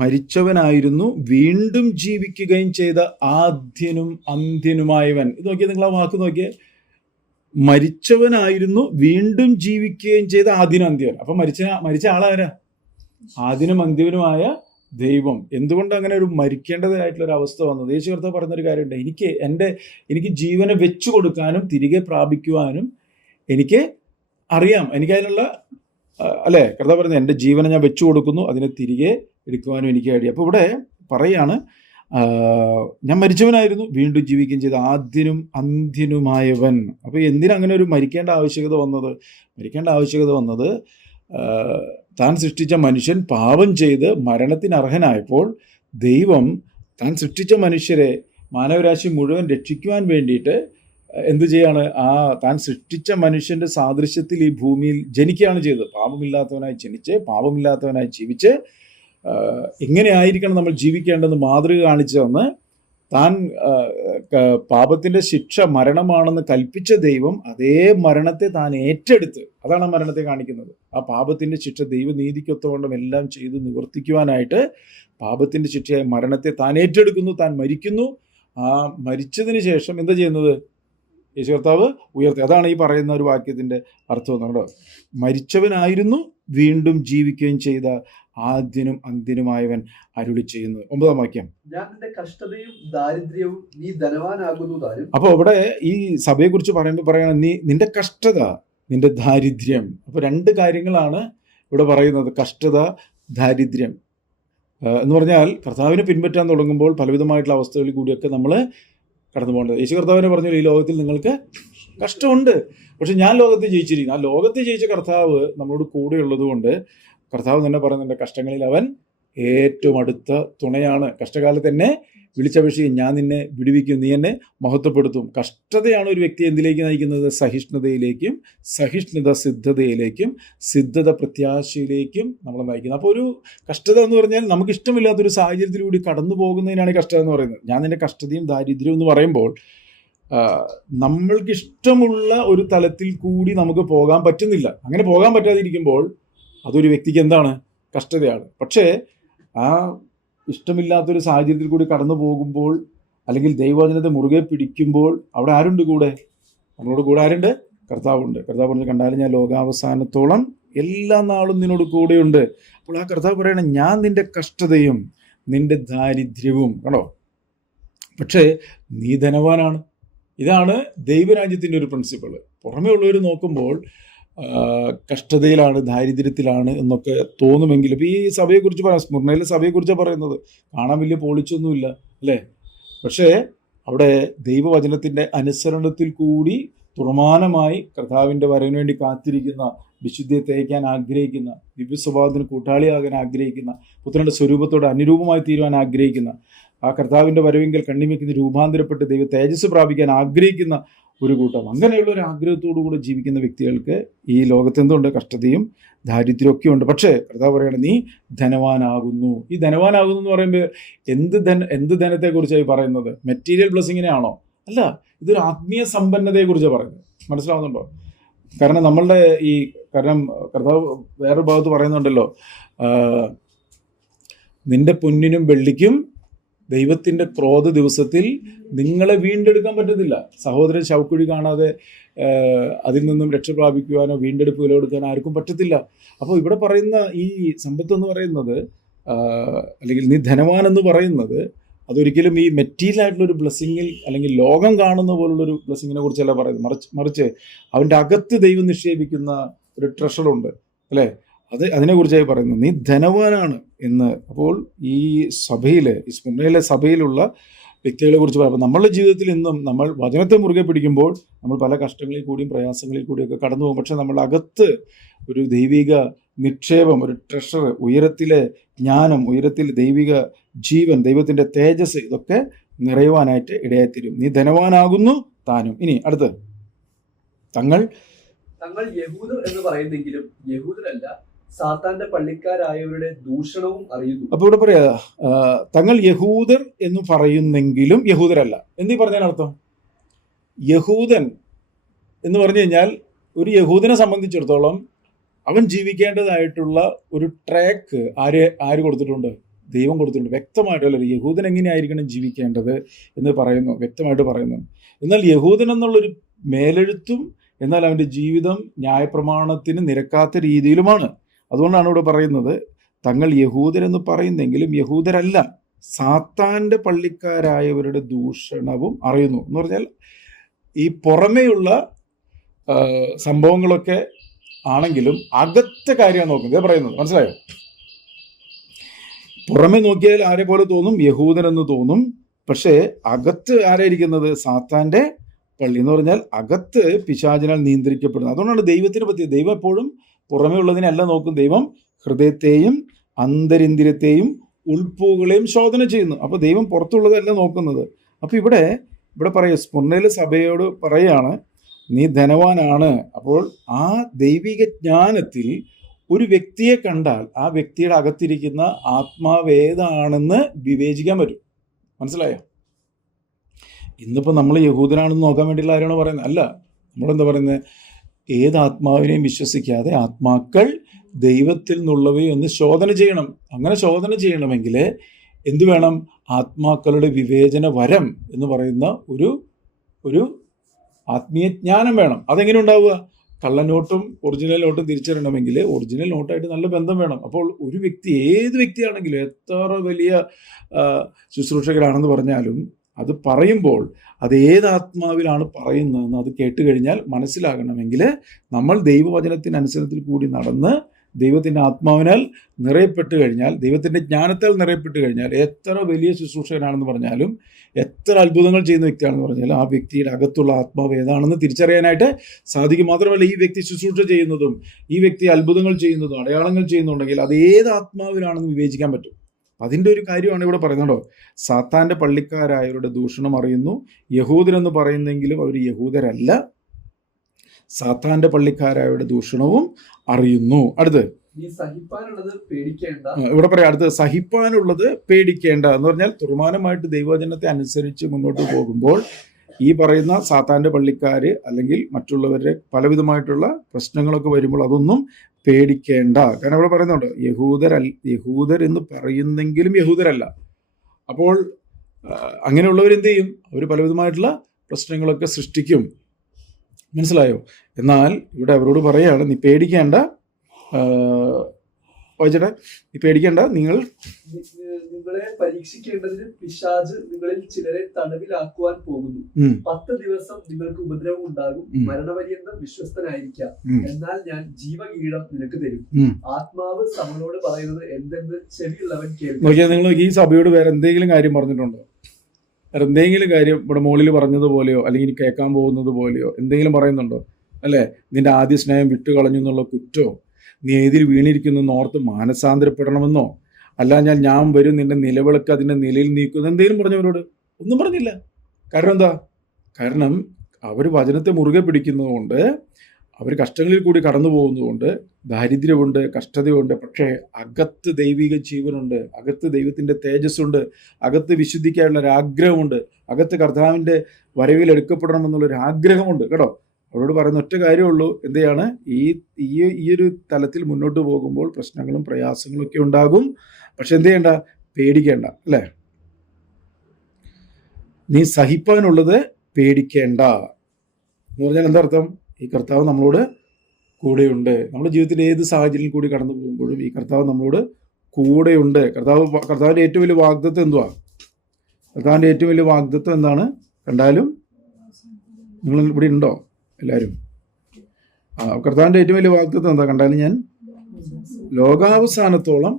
മരിച്ചവനായിരുന്നു വീണ്ടും ജീവിക്കുകയും ചെയ്ത ആദ്യനും അന്ത്യനുമായവൻ. ഇത് നോക്കിയാൽ നിങ്ങൾ ആ വാക്ക് നോക്കിയേ, മരിച്ചവനായിരുന്നു വീണ്ടും ജീവിക്കുകയും ചെയ്ത ആദ്യനും അന്ത്യവൻ. അപ്പൊ മരിച്ച ആളാരാ? ആദ്യനും അന്ത്യവനുമായ ദൈവം. എന്തുകൊണ്ട് അങ്ങനെ ഒരു മരിക്കേണ്ടതായിട്ടുള്ള ഒരു അവസ്ഥ വന്നത്? യേശു കർത്താവ് പറഞ്ഞൊരു കാര്യമുണ്ട്, എനിക്ക് ജീവനെ വെച്ചു കൊടുക്കാനും തിരികെ പ്രാപിക്കുവാനും എനിക്ക് അറിയാം, എനിക്ക് അതിനുള്ള അല്ലേ, കർത്താവ് പറയുന്നത് എൻ്റെ ജീവനെ ഞാൻ വെച്ചു കൊടുക്കുന്നു, അതിനെ തിരികെ എടുക്കുവാനും എനിക്ക് കഴിയും. അപ്പോൾ ഇവിടെ പറയാണ്, ഞാൻ മരിച്ചവനായിരുന്നു വീണ്ടും ജീവിക്കുകയും ചെയ്ത ആദ്യനും അന്ത്യനുമായവൻ. അപ്പോൾ എന്തിനാ അങ്ങനെ ഒരു മരിക്കേണ്ട ആവശ്യകത വന്നത്? താൻ സൃഷ്ടിച്ച മനുഷ്യൻ പാപം ചെയ്ത് മരണത്തിന് അർഹനായപ്പോൾ ദൈവം താൻ സൃഷ്ടിച്ച മനുഷ്യരെ, മാനവരാശി മുഴുവൻ രക്ഷിക്കുവാൻ വേണ്ടിയിട്ട് എന്തു ചെയ്യാണ്? താൻ സൃഷ്ടിച്ച മനുഷ്യന്റെ സാദൃശ്യത്തിൽ ഈ ഭൂമിയിൽ ജനിക്കുകയാണ് ചെയ്തത്. പാപമില്ലാത്തവനായി ജനിച്ച് പാപമില്ലാത്തവനായി ജീവിച്ച് എങ്ങനെ ആയിരിക്കണം നമ്മൾ ജീവിക്കേണ്ടെന്ന് മാതൃക കാണിച്ചു തന്ന്, താൻ പാപത്തിന്റെ ശിക്ഷ മരണമാണെന്ന് കൽപ്പിച്ച ദൈവം അതേ മരണത്തെ താൻ ഏറ്റെടുത്ത്, അതാണ് ആ മരണത്തെ കാണിക്കുന്നത്. ആ പാപത്തിന്റെ ശിക്ഷ ദൈവനീതിക്കൊത്തവണ്ണം എല്ലാം ചെയ്ത് നിവർത്തിക്കുവാനായിട്ട് പാപത്തിന്റെ ശിക്ഷയായ മരണത്തെ താൻ ഏറ്റെടുക്കുന്നു, താൻ മരിക്കുന്നു. ആ മരിച്ചതിന് ശേഷം എന്താ ചെയ്യുന്നത്? യേശു കർത്താവ് ഉയർത്തി. അതാണ് ഈ പറയുന്ന ഒരു വാക്യത്തിന്റെ അർത്ഥം എന്നുണ്ടോ. മരിച്ചവനായിരുന്നു വീണ്ടും ജീവിക്കുകയും ചെയ്ത ആദ്യനും അന്ത്യനുമായവൻ അരുളി ചെയ്യുന്നത്. 9-ാം വാക്യം, ഞാൻ നിന്റെ കഷ്ടതയും ദാരിദ്ര്യവും നീ ധനവാനാകുന്നു താനും. അപ്പോൾ ഇവിടെ ഈ സഭയെ കുറിച്ച് പറയുമ്പോൾ പറയണം, നിന്റെ കഷ്ടത, നിന്റെ ദാരിദ്ര്യം. അപ്പോൾ രണ്ട് കാര്യങ്ങളാണ് ഇവിടെ പറയുന്നത്, കഷ്ടത, ദാരിദ്ര്യം എന്ന് പറഞ്ഞാൽ കർത്താവിനെ പിൻപറ്റാൻ തുടങ്ങുമ്പോൾ പലവിധമായിട്ടുള്ള അവസ്ഥകളിൽ കൂടിയൊക്കെ നമ്മൾ കടന്നു പോകേണ്ടത്. യേശു കർത്താവിനെ പറഞ്ഞു, ഈ ലോകത്തിൽ നിങ്ങൾക്ക് കഷ്ടമുണ്ട്, പക്ഷെ ഞാൻ ലോകത്തെ ജയിച്ചിരിക്കുന്നു. ആ ലോകത്തെ ജയിച്ച കർത്താവ് നമ്മളോട് കൂടെ ഉള്ളത് കൊണ്ട് കർത്താവ് തന്നെ പറയുന്നുണ്ട്, കഷ്ടങ്ങളിൽ അവൻ ഏറ്റവും അടുത്ത തുണയാണ്. കഷ്ടകാലത്ത് എന്നെ വിളിച്ചപേക്ഷിക്കും, ഞാൻ നിന്നെ വിടുവിക്കും, നീ എന്നെ മഹത്വപ്പെടുത്തും. കഷ്ടതയാണ് ഒരു വ്യക്തിയെ എന്തിലേക്ക് നയിക്കുന്നത്? സഹിഷ്ണുതയിലേക്കും, സഹിഷ്ണുത സിദ്ധതയിലേക്കും, സിദ്ധത പ്രത്യാശയിലേക്കും നമ്മളെ നയിക്കുന്നത്. അപ്പോൾ ഒരു കഷ്ടത എന്ന് പറഞ്ഞാൽ നമുക്ക് ഇഷ്ടമില്ലാത്തൊരു സാഹചര്യത്തിലൂടെ കടന്നു പോകുന്നതിനാണ് കഷ്ടത എന്ന് പറയുന്നത്. ഞാൻ നിന്റെ കഷ്ടതയും ദാരിദ്ര്യവും എന്ന് പറയുമ്പോൾ നമ്മൾക്കിഷ്ടമുള്ള ഒരു തലത്തിൽ കൂടി നമുക്ക് പോകാൻ പറ്റുന്നില്ല. അങ്ങനെ പോകാൻ പറ്റാതിരിക്കുമ്പോൾ അതൊരു വ്യക്തിക്ക് എന്താണ്? കഷ്ടതയാണ്. പക്ഷേ ആ ഇഷ്ടമില്ലാത്തൊരു സാഹചര്യത്തിൽ കൂടി കടന്നു പോകുമ്പോൾ, അല്ലെങ്കിൽ ദൈവവചനത്തെ മുറുകെ പിടിക്കുമ്പോൾ അവിടെ ആരുണ്ട് കൂടെ? നമ്മളോട് കൂടെ ആരുണ്ട്? കർത്താവുണ്ട്. കർത്താവ് പറഞ്ഞ്, കണ്ടാലും ഞാൻ ലോകാവസാനത്തോളം എല്ലാ നാളും നിന്നോട് കൂടെയുണ്ട്. അപ്പോൾ ആ കർത്താവ് പറയണം, ഞാൻ നിന്റെ കഷ്ടതയും നിന്റെ ദാരിദ്ര്യവും. കണ്ടോ? പക്ഷേ നീ ധനവാനാണ്. ഇതാണ് ദൈവരാജ്യത്തിൻ്റെ ഒരു പ്രിൻസിപ്പിൾ. പുറമേ ഉള്ളവർ നോക്കുമ്പോൾ കഷ്ടതയിലാണ്, ദാരിദ്ര്യത്തിലാണ് എന്നൊക്കെ തോന്നുമെങ്കിലും, ഇപ്പോൾ ഈ സഭയെക്കുറിച്ച് പറയാം, സ്മുർണയിലെ സഭയെക്കുറിച്ചാണ് പറയുന്നത്. കാണാൻ വലിയ പോളിച്ചൊന്നുമില്ല അല്ലേ? പക്ഷേ അവിടെ ദൈവവചനത്തിൻ്റെ അനുസരണത്തിൽ കൂടി തുറമാനമായി കർത്താവിൻ്റെ വരവിന് വേണ്ടി കാത്തിരിക്കുന്ന, വിശുദ്ധിയെ തേക്കാൻ ആഗ്രഹിക്കുന്ന, ദിവ്യ സ്വഭാവത്തിന് കൂട്ടാളിയാകാൻ ആഗ്രഹിക്കുന്ന, പുത്രൻ്റെ സ്വരൂപത്തോട് അനുരൂപമായി തീരുവാൻ ആഗ്രഹിക്കുന്ന, ആ കർത്താവിൻ്റെ വരവെങ്കിൽ കണ്ണിമയ്ക്കുന്ന രൂപാന്തരപ്പെട്ട് ദൈവ തേജസ് പ്രാപിക്കാൻ ആഗ്രഹിക്കുന്ന ഒരു കൂട്ടം. അങ്ങനെയുള്ള ഒരു ആഗ്രഹത്തോടു കൂടി ജീവിക്കുന്ന വ്യക്തികൾക്ക് ഈ ലോകത്ത് എന്തുണ്ട്? കഷ്ടതയും ദാരിദ്ര്യവും ഒക്കെ ഉണ്ട്. പക്ഷേ കർത്താവ് പറയണം, നീ ധനവാനാകുന്നു. ഈ ധനവാനാകുന്നു എന്ന് പറയുമ്പോൾ എന്ത് ധനത്തെക്കുറിച്ചാണ് പറയുന്നത്? മെറ്റീരിയൽ ബ്ലെസ്സിങ്ങിനെ ആണോ? അല്ല, ഇതൊരു ആത്മീയ സമ്പന്നതയെക്കുറിച്ചാണ് പറയുന്നത്. മനസ്സിലാവുന്നുണ്ടോ? കാരണം കർത്താവ് വേറൊരു ഭാഗത്ത് പറയുന്നുണ്ടല്ലോ, നിന്റെ പൊന്നിനും വെള്ളിക്കും ദൈവത്തിൻ്റെ ക്രോധ ദിവസത്തിൽ നിങ്ങളെ വീണ്ടെടുക്കാൻ പറ്റത്തില്ല. സഹോദരൻ ശവക്കുഴി കാണാതെ അതിൽ നിന്നും രക്ഷ പ്രാപിക്കുവാനോ വീണ്ടെടുപ്പ് വിലകൊടുക്കാനോ ആർക്കും പറ്റത്തില്ല. അപ്പോൾ ഇവിടെ പറയുന്ന ഈ സമ്പത്ത് എന്ന് പറയുന്നത്, അല്ലെങ്കിൽ നീ ധനവാൻ എന്ന് പറയുന്നത്, അതൊരിക്കലും ഈ മെറ്റീരിയൽ ആയിട്ടുള്ളൊരു ബ്ലെസ്സിങ്ങിൽ, അല്ലെങ്കിൽ ലോകം കാണുന്ന പോലുള്ളൊരു ബ്ലെസ്സിങ്ങിനെ കുറിച്ചല്ല പറയുന്നത്. മറിച്ച് അവൻ്റെ അകത്ത് ദൈവം നിക്ഷേപിക്കുന്ന ഒരു ട്രഷറുണ്ട് അല്ലേ? അതിനെക്കുറിച്ചായി പറയുന്നത്, നീ ധനവാനാണ് എന്ന്. അപ്പോൾ ഈ സഭയിലെ, ഈ സ്മുർണയിലെ സഭയിലുള്ള വ്യക്തികളെ കുറിച്ച് പറയാം. നമ്മളുടെ ജീവിതത്തിൽ ഇന്നും നമ്മൾ വചനത്തെ മുറുകെ പിടിക്കുമ്പോൾ നമ്മൾ പല കഷ്ടങ്ങളിൽ കൂടിയും പ്രയാസങ്ങളിൽ കൂടിയൊക്കെ കടന്നു പോകും. പക്ഷെ നമ്മളുടെ അകത്ത് ഒരു ദൈവിക നിക്ഷേപം, ഒരു ട്രഷർ, ഉയരത്തിലെ ജ്ഞാനം, ഉയരത്തിൽ ദൈവിക ജീവൻ, ദൈവത്തിൻ്റെ തേജസ്, ഇതൊക്കെ നിറയുവാനായിട്ട് ഇടയായിത്തീരും. നീ ധനവാനാകുന്നു താനും. ഇനി അടുത്ത്, തങ്ങൾ യഹൂദർ എന്ന് പറയുന്നെങ്കിലും യഹൂദരല്ല, സാത്താന്റെ പള്ളിക്കാരായവരുടെ ദൂഷണവും അറിയുന്നു. അപ്പൊ ഇവിടെ പറയാ തങ്ങൾ യഹൂദർ എന്ന് പറയുന്നെങ്കിലും യഹൂദരല്ല. എന്നീ പറഞ്ഞതിനർത്ഥം യഹൂദൻ എന്ന് പറഞ്ഞു കഴിഞ്ഞാൽ ഒരു യഹൂദനെ സംബന്ധിച്ചിടത്തോളം അവൻ ജീവിക്കേണ്ടതായിട്ടുള്ള ഒരു ട്രാക്ക് ആര് കൊടുത്തിട്ടുണ്ട്? ദൈവം കൊടുത്തിട്ടുണ്ട്. വ്യക്തമായിട്ടുള്ള യഹൂദൻ എങ്ങനെയായിരിക്കണം ജീവിക്കേണ്ടത് എന്ന് പറയുന്നു, വ്യക്തമായിട്ട് പറയുന്നു. എന്നാൽ യഹൂദൻ എന്നുള്ളൊരു മേലെഴുത്തും എന്നാൽ അവൻ്റെ ജീവിതം ന്യായപ്രമാണത്തിന് നിരക്കാത്ത രീതിയിലുമാണ്. അതുകൊണ്ടാണ് ഇവിടെ പറയുന്നത് തങ്ങൾ യഹൂദരെന്ന് പറയുന്നെങ്കിലും യഹൂദരല്ല, സാത്താൻ്റെ പള്ളിക്കാരായവരുടെ ദൂഷണവും അറിയുന്നു. എന്ന് പറഞ്ഞാൽ ഈ പുറമേയുള്ള സംഭവങ്ങളൊക്കെ ആണെങ്കിലും അകത്തെ കാര്യമാണ് നോക്കുന്നത് പറയുന്നത്. മനസ്സിലായോ? പുറമെ നോക്കിയാൽ ആരെ പോലെ തോന്നും? യഹൂദൻ എന്ന് തോന്നും. പക്ഷേ അകത്ത് ആരായിരിക്കുന്നത്? സാത്താൻ്റെ പള്ളി എന്ന് പറഞ്ഞാൽ അകത്ത് പിശാചിനാൽ നിയന്ത്രിക്കപ്പെടുന്നത്. അതുകൊണ്ടാണ് ദൈവത്തിന് പറ്റിയത്. ദൈവം എപ്പോഴും പുറമേ ഉള്ളതിനല്ല നോക്കും, ദൈവം ഹൃദയത്തെയും അന്തരിന്ദ്രിയത്തെയും ഉൾപ്പൂകളെയും ശോധന ചെയ്യുന്നു. അപ്പോൾ ദൈവം പുറത്തുള്ളതല്ല നോക്കുന്നത്. അപ്പോൾ ഇവിടെ പറയുക, സ്മുർന്നയിലെ സഭയോട് പറയാണ്, നീ ധനവാനാണ്. അപ്പോൾ ആ ദൈവിക ജ്ഞാനത്തിൽ ഒരു വ്യക്തിയെ കണ്ടാൽ ആ വ്യക്തിയുടെ അകത്തിരിക്കുന്ന ആത്മാവ് ഏതാണെന്ന് വിവേചിക്കാൻ പറ്റും. മനസ്സിലായോ? ഇന്നിപ്പോൾ നമ്മൾ യഹൂദനാണെന്ന് നോക്കാൻ വേണ്ടിയുള്ള ആരാണ് പറയുന്നത്? അല്ല, നമ്മളെന്താ പറയുന്നത്? ഏത് ആത്മാവിനെയും വിശ്വസിക്കാതെ ആത്മാക്കൾ ദൈവത്തിൽ നിന്നുള്ളവയെ ഒന്ന് ശോധന ചെയ്യണം. അങ്ങനെ ശോധന ചെയ്യണമെങ്കിൽ എന്തു വേണം? ആത്മാക്കളുടെ വിവേചന വരം എന്ന് പറയുന്ന ഒരു ആത്മീയ ജ്ഞാനം വേണം. അതെങ്ങനെ ഉണ്ടാവുക? കള്ളനോട്ടും ഒറിജിനൽ നോട്ടും തിരിച്ചറിയണമെങ്കിൽ ഒറിജിനൽ നോട്ടായിട്ട് നല്ല ബന്ധം വേണം. അപ്പോൾ ഒരു വ്യക്തി, ഏത് വ്യക്തിയാണെങ്കിലും, എത്ര വലിയ ശുശ്രൂഷകരാണെന്ന് പറഞ്ഞാലും അത് പറയുമ്പോൾ അത് ഏത് ആത്മാവിലാണ് പറയുന്നതെന്ന് അത് കേട്ട് കഴിഞ്ഞാൽ മനസ്സിലാകണമെങ്കിൽ നമ്മൾ ദൈവവചനത്തിനനുസരണത്തിൽ കൂടി നടന്ന് ദൈവത്തിൻ്റെ ആത്മാവിനാൽ നിറയപ്പെട്ട് കഴിഞ്ഞാൽ, ദൈവത്തിൻ്റെ ജ്ഞാനത്താൽ നിറയപ്പെട്ട് കഴിഞ്ഞാൽ, എത്ര വലിയ ശുശ്രൂഷകനാണെന്ന് പറഞ്ഞാലും, എത്ര അത്ഭുതങ്ങൾ ചെയ്യുന്ന വ്യക്തിയാണെന്ന് പറഞ്ഞാലും ആ വ്യക്തിയുടെ അകത്തുള്ള ആത്മാവ് ഏതാണെന്ന് തിരിച്ചറിയാനായിട്ട് സാധിക്കും. മാത്രമല്ല, ഈ വ്യക്തി ശുശ്രൂഷ ചെയ്യുന്നതും ഈ വ്യക്തി അത്ഭുതങ്ങൾ ചെയ്യുന്നതും അടയാളങ്ങൾ ചെയ്യുന്നുണ്ടെങ്കിൽ അത് ഏത് ആത്മാവിലാണെന്ന് വിവേചിക്കാൻ പറ്റും. അതിൻ്റെ ഒരു കാര്യമാണ് ഇവിടെ പറയുന്നുണ്ടോ, സാത്താൻ്റെ പള്ളിക്കാരായവരുടെ ദൂഷണം അറിയുന്നു. യഹൂദരെന്ന് പറയുന്നെങ്കിലും അവർ യഹൂദരല്ല, സാത്താൻ്റെ പള്ളിക്കാരായവരുടെ ദൂഷണവും അറിയുന്നു. അടുത്ത് ഇവിടെ പറയാം, അടുത്ത് സഹിപ്പാനുള്ളത് പേടിക്കേണ്ട എന്ന് പറഞ്ഞാൽ തീർമാനമായിട്ട് ദൈവവചനത്തെ അനുസരിച്ച് മുന്നോട്ട് പോകുമ്പോൾ ഈ പറയുന്ന സാത്താൻ്റെ പള്ളിക്കാര് അല്ലെങ്കിൽ മറ്റുള്ളവരുടെ പലവിധമായിട്ടുള്ള പ്രശ്നങ്ങളൊക്കെ വരുമ്പോൾ അതൊന്നും പേടിക്കേണ്ട. കാരണം ഇവിടെ പറയുന്നുണ്ട് യഹൂദർ എന്ന് പറയുന്നെങ്കിലും യഹൂദരല്ല. അപ്പോൾ അങ്ങനെയുള്ളവരെന്ത് ചെയ്യും? അവർ പലവിധമായിട്ടുള്ള പ്രശ്നങ്ങളൊക്കെ സൃഷ്ടിക്കും. മനസ്സിലായോ? എന്നാൽ ഇവിടെ അവരോട് പറയുകയാണ്, നീ പേടിക്കേണ്ട. വായിച്ചേട്ടാ, നീ പേടിക്കേണ്ട, നിങ്ങളെ പരീക്ഷിക്കേണ്ടതിന് പിശാച് നിങ്ങളിൽ ചിലരെ തടവിലാക്കുവാൻ പോകുന്നു. 10 ദിവസം നിങ്ങൾക്ക് ഉപദ്രവം ഉണ്ടാകും. മരണപര്യന്തം വിശ്വസ്തനായിരിക്കാം, എന്നാൽ ഞാൻ ജീവകീടം നിനക്ക് തരും. ആത്മാവ് സഭയോട് പറയുന്നത് എന്തെന്ന് ചെവിയുള്ളവൻ കേൾക്കും. നിങ്ങൾ ഈ സഭയോട് വേറെ എന്തെങ്കിലും കാര്യം പറഞ്ഞിട്ടുണ്ടോ? വേറെ എന്തെങ്കിലും കാര്യം ഇവിടെ മുകളിൽ പറഞ്ഞതുപോലെയോ അല്ലെങ്കിൽ കേൾക്കാൻ പോകുന്നത് പോലെയോ എന്തെങ്കിലും പറയുന്നുണ്ടോ? അല്ലേ? നിന്റെ ആദ്യ സ്നേഹം വിട്ടുകളഞ്ഞു എന്നുള്ള കുറ്റോ, നീ ഏതിൽ വീണിരിക്കുന്നു ഓർത്ത് മാനസാന്തരപ്പെടണമെന്നോ, അല്ല ഞാൻ വരും നിന്റെ നിലവിളക്ക് അതിൻ്റെ നിലയിൽ നീക്കുന്നു, എന്തെങ്കിലും പറഞ്ഞവരോട്? ഒന്നും പറഞ്ഞില്ല. കാരണം എന്താ? കാരണം അവർ വചനത്തെ മുറുകെ പിടിക്കുന്നതുകൊണ്ട്, അവർ കഷ്ടങ്ങളിൽ കൂടി കടന്നു പോകുന്നതുകൊണ്ട്, ദാരിദ്ര്യമുണ്ട്, കഷ്ടതയുണ്ട്, പക്ഷേ അകത്ത് ദൈവിക ജീവനുണ്ട്, അകത്ത് ദൈവത്തിൻ്റെ തേജസ്സുണ്ട്, അകത്ത് വിശുദ്ധിക്കാനുള്ള ഒരു ആഗ്രഹമുണ്ട്, അകത്ത് കർത്താവിൻ്റെ വരവിൽ എടുക്കപ്പെടണമെന്നുള്ളൊരു ആഗ്രഹമുണ്ട്. കേട്ടോ, അവരോട് പറയുന്ന ഒറ്റ കാര്യമുള്ളൂ, എന്തെയാണ്? ഈ ഒരു തലത്തിൽ മുന്നോട്ട് പോകുമ്പോൾ പ്രശ്നങ്ങളും പ്രയാസങ്ങളും ഒക്കെ ഉണ്ടാകും. പക്ഷെ എന്ത് ചെയ്യണ്ട? പേടിക്കേണ്ട. അല്ലേ? നീ സഹിപ്പാനുള്ളത് പേടിക്കേണ്ട എന്ന് പറഞ്ഞാൽ എന്താ അർത്ഥം? ഈ കർത്താവ് നമ്മളോട് കൂടെയുണ്ട്. നമ്മുടെ ജീവിതത്തിൽ ഏത് സാഹചര്യം കൂടി കടന്നു പോകുമ്പോഴും ഈ കർത്താവ് നമ്മളോട് കൂടെയുണ്ട്. കർത്താവിൻ്റെ ഏറ്റവും വലിയ വാഗ്ദത്തം എന്തുവാ? കർത്താവിൻ്റെ ഏറ്റവും വലിയ വാഗ്ദത്തം എന്താണ്? കണ്ടാലും നിങ്ങൾ ഇവിടെ ഉണ്ടോ എല്ലാവരും? കർത്താവിൻ്റെ ഏറ്റവും വലിയ വാഗ്ദത്തം എന്താ? കണ്ടാലും ഞാൻ ലോകാവസാനത്തോളം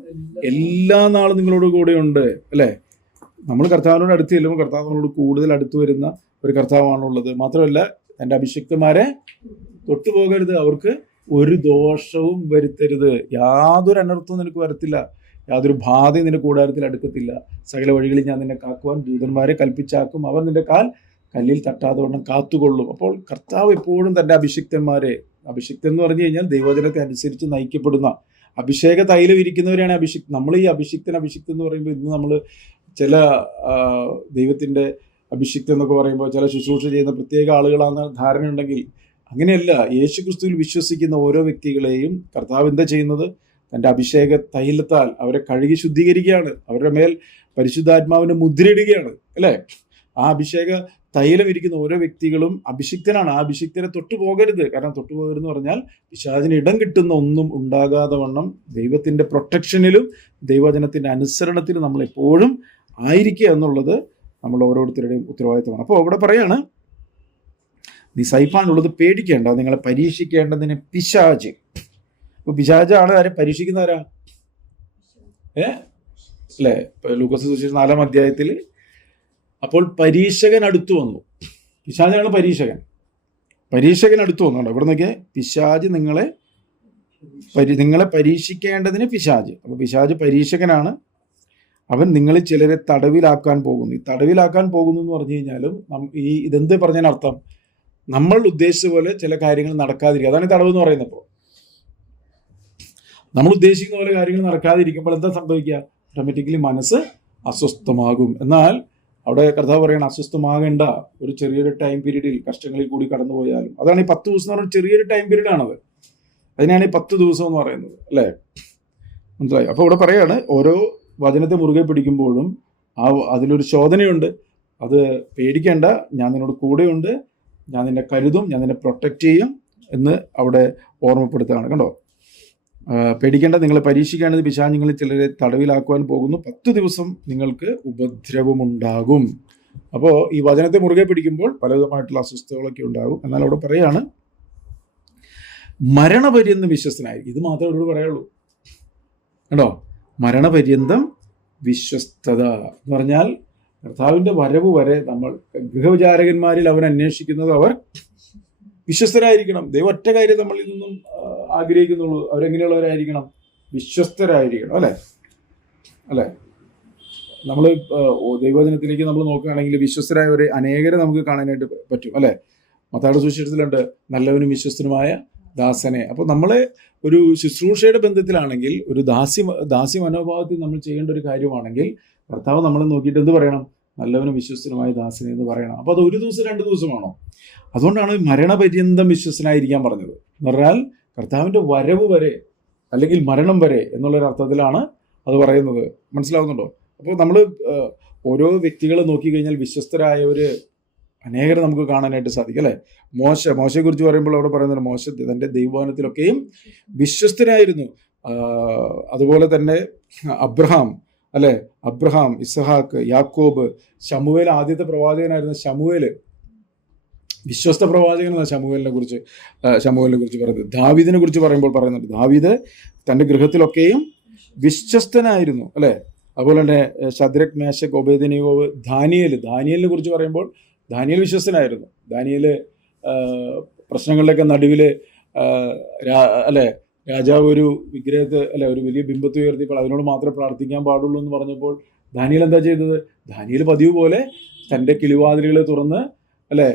എല്ലാ നാളും നിങ്ങളോട് കൂടെയുണ്ട്. അല്ലേ? നമ്മൾ കർത്താവിനോട് അടുത്ത് ചെല്ലുമ്പോൾ കർത്താവ് നമ്മളോട് കൂടുതൽ അടുത്ത് വരുന്ന ഒരു കർത്താവാണുള്ളത്. മാത്രമല്ല, തൻ്റെ അഭിഷിക്തന്മാരെ തൊട്ടുപോകരുത്, അവർക്ക് ഒരു ദോഷവും വരുത്തരുത്, യാതൊരു അനർത്ഥവും നിനക്ക് വരത്തില്ല, യാതൊരു ബാധയും നിന്റെ കൂടാരത്തിൽ അടുക്കത്തില്ല, സകല വഴികളിൽ ഞാൻ നിന്നെ കാക്കുവാൻ ദൂതന്മാരെ കൽപ്പിച്ചാക്കും, അവർ നിന്റെ കാൽ കല്ലിൽ തട്ടാതെ വണ്ണം കാത്തുകൊള്ളും. അപ്പോൾ കർത്താവ് എപ്പോഴും തൻ്റെ അഭിഷിക്തന്മാരെ, അഭിഷിക്തൻ എന്ന് പറഞ്ഞു കഴിഞ്ഞാൽ ദൈവവചനത്തെ അനുസരിച്ച് നയിക്കപ്പെടുന്ന, അഭിഷേക തൈലം ഇരിക്കുന്നവരെയാണ് നമ്മൾ ഈ അഭിഷിക്തൻ എന്ന് പറയുമ്പോൾ ഇന്ന് നമ്മൾ ചില ദൈവത്തിൻ്റെ അഭിഷിക്തൻ എന്നൊക്കെ പറയുമ്പോൾ ചില ശുശ്രൂഷ ചെയ്യുന്ന പ്രത്യേക ആളുകളാണെന്ന് ധാരണയുണ്ടെങ്കിൽ അങ്ങനെയല്ല. യേശു ക്രിസ്തുവിൽ വിശ്വസിക്കുന്ന ഓരോ വ്യക്തികളെയും കർത്താവ് എന്താ ചെയ്യുന്നത്? തൻ്റെ അഭിഷേക തൈലത്താൽ അവരെ കഴുകി ശുദ്ധീകരിക്കുകയാണ്. അവരുടെ മേൽ പരിശുദ്ധാത്മാവിനെ മുദ്രയിടുകയാണ്, അല്ലേ? ആ അഭിഷേക തൈലം ഇരിക്കുന്ന ഓരോ വ്യക്തികളും അഭിഷിക്തനാണ്. ആ അഭിഷിക്തനെ തൊട്ടു പോകരുത്. കാരണം തൊട്ടു പോകരുതെന്ന് പറഞ്ഞാൽ പിശാചിന് ഇടം കിട്ടുന്ന ഒന്നും ഉണ്ടാകാതെ വണ്ണം ദൈവത്തിൻ്റെ പ്രൊട്ടക്ഷനിലും ദൈവവചനത്തിൻ്റെ അനുസരണത്തിലും നമ്മൾ എപ്പോഴും ആയിരിക്കുക എന്നുള്ളത് നമ്മൾ ഓരോരുത്തരുടെയും ഉത്തരവാദിത്തമാണ്. അപ്പോൾ അവിടെ പറയാണ്, നീ സഹിപ്പാനുള്ളത് പേടിക്കേണ്ട, നിങ്ങളെ പരീക്ഷിക്കേണ്ടതിന് പിശാച്. അപ്പോൾ പിശാചാണ് ആരെ പരീക്ഷിക്കുന്നവരാ? അല്ലേ? ലൂക്കോസ് സുവിശേഷം 4-ാം അധ്യായത്തിൽ അപ്പോൾ പരീക്ഷകൻ അടുത്തു വന്നു. പിശാചാണ് പരീക്ഷകൻ അടുത്തു വന്നുണ്ട്. ഇവിടെ നിന്നൊക്കെ പിശാച് നിങ്ങളെ പരീക്ഷിക്കേണ്ടതിന് പിശാച്. അപ്പോൾ പിശാച് പരീക്ഷകനാണ്. അവൻ നിങ്ങളിൽ ചിലരെ തടവിലാക്കാൻ പോകുന്നു. ഈ തടവിലാക്കാൻ പോകുന്നു എന്ന് പറഞ്ഞു കഴിഞ്ഞാലും ഇതെന്ത് പറഞ്ഞതിന് അർത്ഥം? നമ്മൾ ഉദ്ദേശിച്ച പോലെ ചില കാര്യങ്ങൾ നടക്കാതിരിക്കുക, അതാണ് ഈ തടവ് എന്ന് പറയുന്നത്. ഇപ്പോൾ നമ്മൾ ഉദ്ദേശിക്കുന്ന പോലെ കാര്യങ്ങൾ നടക്കാതിരിക്കുമ്പോൾ എന്താ സംഭവിക്കുക? ഓട്ടോമാറ്റിക്കലി മനസ്സ് അസ്വസ്ഥമാകും. എന്നാൽ അവിടെ കർത്താവ് പറയണം, അസ്വസ്ഥമാകേണ്ട, ഒരു ചെറിയൊരു ടൈം പീരീഡിൽ കഷ്ടങ്ങളിൽ കൂടി കടന്നു പോയാലും. അതാണ് ഈ 10 ദിവസം എന്ന് പറയുന്നത്. ചെറിയൊരു ടൈം പീരീഡ് ആണത്. അതിനാണ് ഈ 10 ദിവസം എന്ന് പറയുന്നത്, അല്ലേ? മനസ്സിലായി? അപ്പോൾ ഇവിടെ പറയാണ്, ഓരോ വചനത്തെ മുറുകെ പിടിക്കുമ്പോഴും അതിലൊരു ശോധനയുണ്ട്. അത് പേടിക്കേണ്ട, ഞാൻ നിന്നോട് കൂടെയുണ്ട്, ഞാൻ നിന്നെ കരുതും, ഞാൻ നിന്നെ പ്രൊട്ടക്റ്റ് ചെയ്യും എന്ന് അവിടെ ഓർമ്മപ്പെടുത്തുകയാണ്. കണ്ടോ? പേടിക്കേണ്ട, നിങ്ങളെ പരീക്ഷിക്കേണ്ടത് പിശാച് നിങ്ങളിൽ ചിലരെ തടവിലാക്കുവാൻ പോകുന്നു, 10 ദിവസം നിങ്ങൾക്ക് ഉപദ്രവമുണ്ടാകും. അപ്പോൾ ഈ വചനത്തെ മുറുകെ പിടിക്കുമ്പോൾ പലവിധമായിട്ടുള്ള അസ്വസ്ഥതകളൊക്കെ ഉണ്ടാകും. എന്നാൽ അവിടെ പറയാണ്, മരണപര്യന്തം വിശ്വസ്തനായി. ഇത് മാത്രമേ അവരോട് പറയുള്ളൂ. കേട്ടോ? മരണപര്യന്തം വിശ്വസ്തത എന്ന് പറഞ്ഞാൽ കർത്താവിൻ്റെ വരവ് വരെ നമ്മൾ ഗൃഹവിചാരകന്മാരിൽ അവൻ അന്വേഷിക്കുന്നത് അവർ വിശ്വസ്തരായിരിക്കണം. ദൈവം ഒറ്റ കാര്യം നമ്മളിൽ നിന്നും ആഗ്രഹിക്കുന്നുള്ളൂ. അവരെങ്ങനെയുള്ളവരായിരിക്കണം? വിശ്വസ്തരായിരിക്കണം, അല്ലേ? നമ്മൾ ദൈവവചനത്തിലേക്ക് നമ്മൾ നോക്കുകയാണെങ്കിൽ വിശ്വസ്തരായവരെ അനേകരെ നമുക്ക് കാണാനായിട്ട് പറ്റും, അല്ലേ? മത്തായിയുടെ സുവിശേഷത്തിലുണ്ട്, നല്ലവനും വിശ്വസ്തനുമായ ദാസനെ. അപ്പോൾ നമ്മളെ ഒരു ശുശ്രൂഷയുടെ ബന്ധത്തിലാണെങ്കിൽ, ഒരു ദാസ്യ മനോഭാവത്തിൽ നമ്മൾ ചെയ്യേണ്ട ഒരു കാര്യമാണെങ്കിൽ കർത്താവ് നമ്മളെ നോക്കിയിട്ട് എന്ത് പറയണം? നല്ലവനും വിശ്വസ്തനുമായ ദാസനെ എന്ന് പറയണം. അപ്പോൾ അത് 1 ദിവസം 2 ദിവസമാണോ? അതുകൊണ്ടാണ് മരണപര്യന്തം വിശ്വസ്തനായിരിക്കാൻ പറഞ്ഞത്. എന്ന് പറഞ്ഞാൽ കർത്താവിൻ്റെ വരവ് വരെ, അല്ലെങ്കിൽ മരണം വരെ എന്നുള്ളൊരർത്ഥത്തിലാണ് അത് പറയുന്നത്. മനസ്സിലാവുന്നുണ്ടോ? അപ്പോൾ നമ്മൾ ഓരോ വ്യക്തികളെ നോക്കിക്കഴിഞ്ഞാൽ വിശ്വസ്തരായവർ അനേകരെ നമുക്ക് കാണാനായിട്ട് സാധിക്കും, അല്ലേ? മോശയെക്കുറിച്ച് പറയുമ്പോൾ അവിടെ പറയുന്നത്, മോശ തൻ്റെ ദൈവവചനത്തിലൊക്കെയും വിശ്വസ്തനായിരുന്നു. അതുപോലെ തന്നെ അബ്രഹാം, ഇസഹാക്ക്, യാക്കോബ്, ശമൂവേൽ, ആദ്യത്തെ പ്രവാചകനായിരുന്ന ശമൂവേൽ, വിശ്വസ്ത പ്രവാചകനാണ് ശമൂവേലിനെ കുറിച്ച് പറയുന്നത്. ദാവീദിനെ കുറിച്ച് പറയുമ്പോൾ പറയുന്നുണ്ട്, ദാവീദ് തൻ്റെ ഗൃഹത്തിലൊക്കെയും വിശ്വസ്തനായിരുന്നു, അല്ലേ? അതുപോലെ തന്നെ ശദ്രക്, മേശക്, ഒബേദ്നെഗോ, ദാനിയേലിനെ കുറിച്ച് പറയുമ്പോൾ ദാനിയേൽ വിശ്വസ്തനായിരുന്നു. ദാനിയേൽ പ്രശ്നങ്ങളുടെയൊക്കെ നടുവിൽ, അല്ലേ, രാജാവ് ഒരു വിഗ്രഹത്തെ, അല്ലെ, ഒരു വലിയ ബിംബത്തെ ഉയർത്തിയപ്പോൾ അതിനോട് മാത്രമേ പ്രാർത്ഥിക്കാൻ പാടുള്ളൂ എന്ന് പറഞ്ഞപ്പോൾ ദാനിയേൽ എന്താ ചെയ്തത്? ദാനിയേൽ പതിവ് പോലെ തൻ്റെ കിളിവാതിലുകളെ തുറന്ന്, അല്ലെ,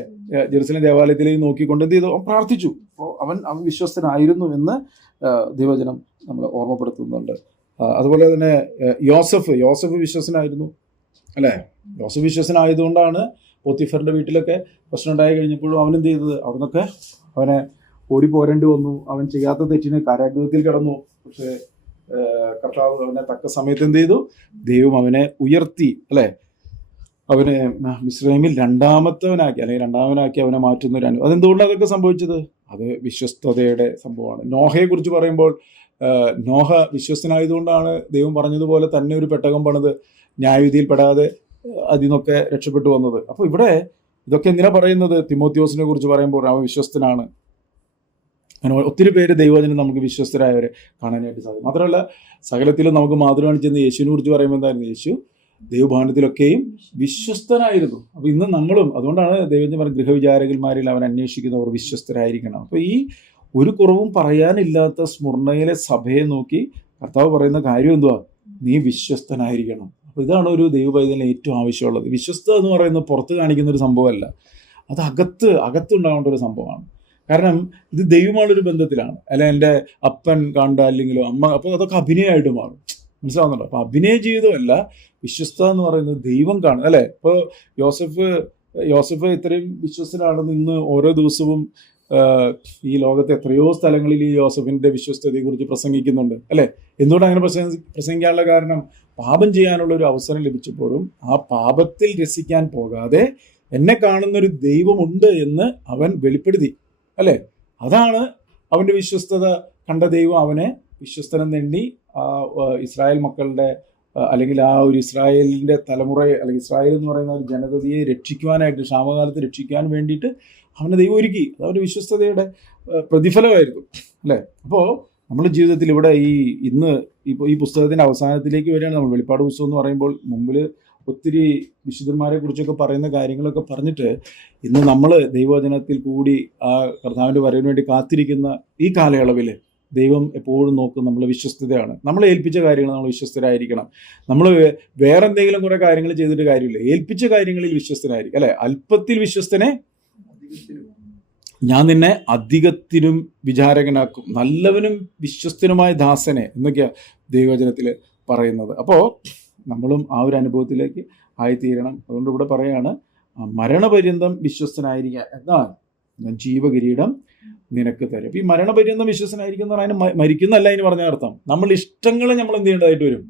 ജെറുസലേം ദേവാലയത്തിലേക്ക് നോക്കിക്കൊണ്ട് എന്ത് ചെയ്തു? അവൻ പ്രാർത്ഥിച്ചു. അപ്പോൾ അവൻ വിശ്വസ്തനായിരുന്നു എന്ന് ദൈവവചനം നമ്മൾ ഓർമ്മപ്പെടുത്തുന്നുണ്ട്. അതുപോലെ തന്നെ യോസഫ് വിശ്വസ്തനായിരുന്നു, അല്ലേ? യോസഫ് വിശ്വസ്തനായതുകൊണ്ടാണ് പോത്തിഫറിൻ്റെ വീട്ടിലൊക്കെ പ്രശ്നം ഉണ്ടായി കഴിഞ്ഞപ്പോഴും അവൻ എന്ത് ചെയ്തത്? അവിടുന്നൊക്കെ അവനെ ഓടിപ്പോരേണ്ടി വന്നു. അവൻ ചെയ്യാത്ത തെറ്റിന് കാരാഗൃഹത്തിൽ കിടന്നു. പക്ഷേ കർത്താവ് അവനെ തക്ക സമയത്ത് എന്ത് ചെയ്തു? ദൈവം അവനെ ഉയർത്തി, അല്ലേ? അവനെ മിസ്രൈമിൽ രണ്ടാമനാക്കി അവനെ മാറ്റുന്ന അതെന്തുകൊണ്ടാണ് അതൊക്കെ സംഭവിച്ചത്? അത് വിശ്വസ്തതയുടെ സംഭവമാണ്. നോഹയെ കുറിച്ച് പറയുമ്പോൾ നോഹ വിശ്വസ്തനായതുകൊണ്ടാണ് ദൈവം പറഞ്ഞതുപോലെ തന്നെ ഒരു പെട്ടകം പണിത് ന്യായവിധിയിൽ പെടാതെ അതിൽ നിന്നൊക്കെ രക്ഷപ്പെട്ടു വന്നത്. അപ്പോൾ ഇവിടെ ഇതൊക്കെ എന്തിനാ പറയുന്നത്? തിമോത്തിയോസിനെ കുറിച്ച് പറയുമ്പോൾ അവൻ വിശ്വസ്തനാണ്. അങ്ങനെ ഒത്തിരി പേര് ദൈവവചനം നമുക്ക് വിശ്വസ്തരായവരെ കാണാനായിട്ട് സാധിക്കും. മാത്രമല്ല സകലത്തിലും നമുക്ക് മാതൃക കാണിച്ചെന്ന് യേശുവിനെ കുറിച്ച് പറയുമ്പോൾ എന്തായിരുന്നു? യേശു ദൈവഭവനത്തിലൊക്കെയും വിശ്വസ്തനായിരുന്നു. അപ്പോൾ ഇന്ന് നമ്മളും, അതുകൊണ്ടാണ് ദൈവം പറഞ്ഞ ഗൃഹവിചാരകന്മാരിൽ അവൻ അന്വേഷിക്കുന്നവർ വിശ്വസ്തരായിരിക്കണം. അപ്പോൾ ഈ ഒരു കുറവും പറയാനില്ലാത്ത സ്മുർണ്ണയിലെ സഭയെ നോക്കി കർത്താവ് പറയുന്ന കാര്യം എന്തുവാ? നീ വിശ്വസ്തനായിരിക്കണം. അപ്പോൾ ഇതാണ് ഒരു ദൈവപൈതലിന് ഏറ്റവും ആവശ്യമുള്ളത്. വിശ്വസ്ത എന്ന് പറയുന്നത് പുറത്ത് കാണിക്കുന്ന ഒരു സംഭവമല്ല, അത് അകത്തുണ്ടാവേണ്ട ഒരു സംഭവമാണ്. കാരണം ഇത് ദൈവമായൊരു ബന്ധത്തിലാണ്. അല്ല എൻ്റെ അപ്പൻ കണ്ട അല്ലെങ്കിലോ അമ്മ, അപ്പോൾ അതൊക്കെ അഭിനയമായിട്ട് മാറും. മനസ്സിലാവുന്നുണ്ടോ? അപ്പോൾ അഭിനയ ജീവിതമല്ല വിശ്വസ്തത എന്ന് പറയുന്നത് ദൈവം കാണും. അല്ലേ? ഇപ്പോൾ യോസഫ് ഇത്രയും വിശ്വസ്തനാണെന്ന് ഇന്ന് ഓരോ ദിവസവും ഈ ലോകത്തെ എത്രയോ സ്ഥലങ്ങളിൽ ഈ യോസഫിൻ്റെ വിശ്വസ്തതയെക്കുറിച്ച് പ്രസംഗിക്കുന്നുണ്ട്. അല്ലേ? എന്തുകൊണ്ട് അങ്ങനെ പ്രസംഗിക്കാനുള്ള കാരണം, പാപം ചെയ്യാനുള്ള ഒരു അവസരം ലഭിച്ചപ്പോഴും ആ പാപത്തിൽ രസിക്കാൻ പോകാതെ എന്നെ കാണുന്നൊരു ദൈവമുണ്ട് എന്ന് അവൻ വെളിപ്പെടുത്തി. അല്ലേ? അതാണ് അവൻ്റെ വിശ്വസ്തത കണ്ട ദൈവം അവനെ വിശ്വസ്തനെന്നെണ്ണി ഇസ്രായേൽ മക്കളുടെ അല്ലെങ്കിൽ ആ ഒരു ഇസ്രായേലിൻ്റെ തലമുറയെ, അല്ലെങ്കിൽ ഇസ്രായേൽ എന്ന് പറയുന്ന ഒരു ജനതയെ രക്ഷിക്കുവാനായിട്ട്, ക്ഷാമകാലത്ത് രക്ഷിക്കാൻ വേണ്ടിയിട്ട് അവനെ ദൈവം ഒരുക്കി. അത് അവൻ്റെ വിശ്വസ്തതയുടെ പ്രതിഫലമായിരുന്നു. അല്ലേ? അപ്പോൾ നമ്മുടെ ജീവിതത്തിൽ ഇവിടെ ഇന്ന് ഇപ്പോൾ ഈ പുസ്തകത്തിൻ്റെ അവസാനത്തിലേക്ക് വരികയാണ് നമ്മൾ. വെളിപ്പാട് പുസ്തകം എന്ന് പറയുമ്പോൾ മുമ്പിൽ ഒത്തിരി വിശുദ്ധന്മാരെ കുറിച്ചൊക്കെ പറയുന്ന കാര്യങ്ങളൊക്കെ പറഞ്ഞിട്ട് ഇന്ന് നമ്മൾ ദൈവവചനത്തിൽ കൂടി ആ കർത്താവിൻ്റെ വരവിന് വേണ്ടി കാത്തിരിക്കുന്ന ഈ കാലയളവിൽ ദൈവം എപ്പോഴും നോക്കും നമ്മളെ വിശ്വസ്തതയാണ്. നമ്മളെ ഏൽപ്പിച്ച കാര്യങ്ങൾ നമ്മൾ വിശ്വസ്തരായിരിക്കണം. നമ്മൾ വേറെ എന്തെങ്കിലും കുറേ കാര്യങ്ങൾ ചെയ്തിട്ട് കാര്യമില്ല. ഏൽപ്പിച്ച കാര്യങ്ങളിൽ വിശ്വസ്തനായിരിക്കും. അല്ലേ? അല്പത്തിൽ വിശ്വസ്തനെ ഞാൻ നിന്നെ അധികത്തിനും വിചാരകനാക്കും, നല്ലവനും വിശ്വസ്തനുമായ ദാസനെ എന്നൊക്കെയാണ് ദൈവവചനത്തിൽ പറയുന്നത്. അപ്പോൾ നമ്മളും ആ ഒരു അനുഭവത്തിലേക്ക് ആയിത്തീരണം. അതുകൊണ്ട് ഇവിടെ പറയാണ്, മരണപര്യന്തം വിശ്വസ്തനായിരിക്കുക എന്നാൽ ഞാൻ ജീവകിരീടം നിനക്ക് തരും. അപ്പോൾ ഈ മരണപര്യന്തം വിശ്വസ്തനായിരിക്കും എന്ന് പറഞ്ഞാൽ മരിക്കുന്നല്ല അതിന് പറഞ്ഞ അർത്ഥം. നമ്മൾ ഇഷ്ടങ്ങളെ നമ്മൾ എന്ത് ചെയ്യേണ്ടതായിട്ട് വരും?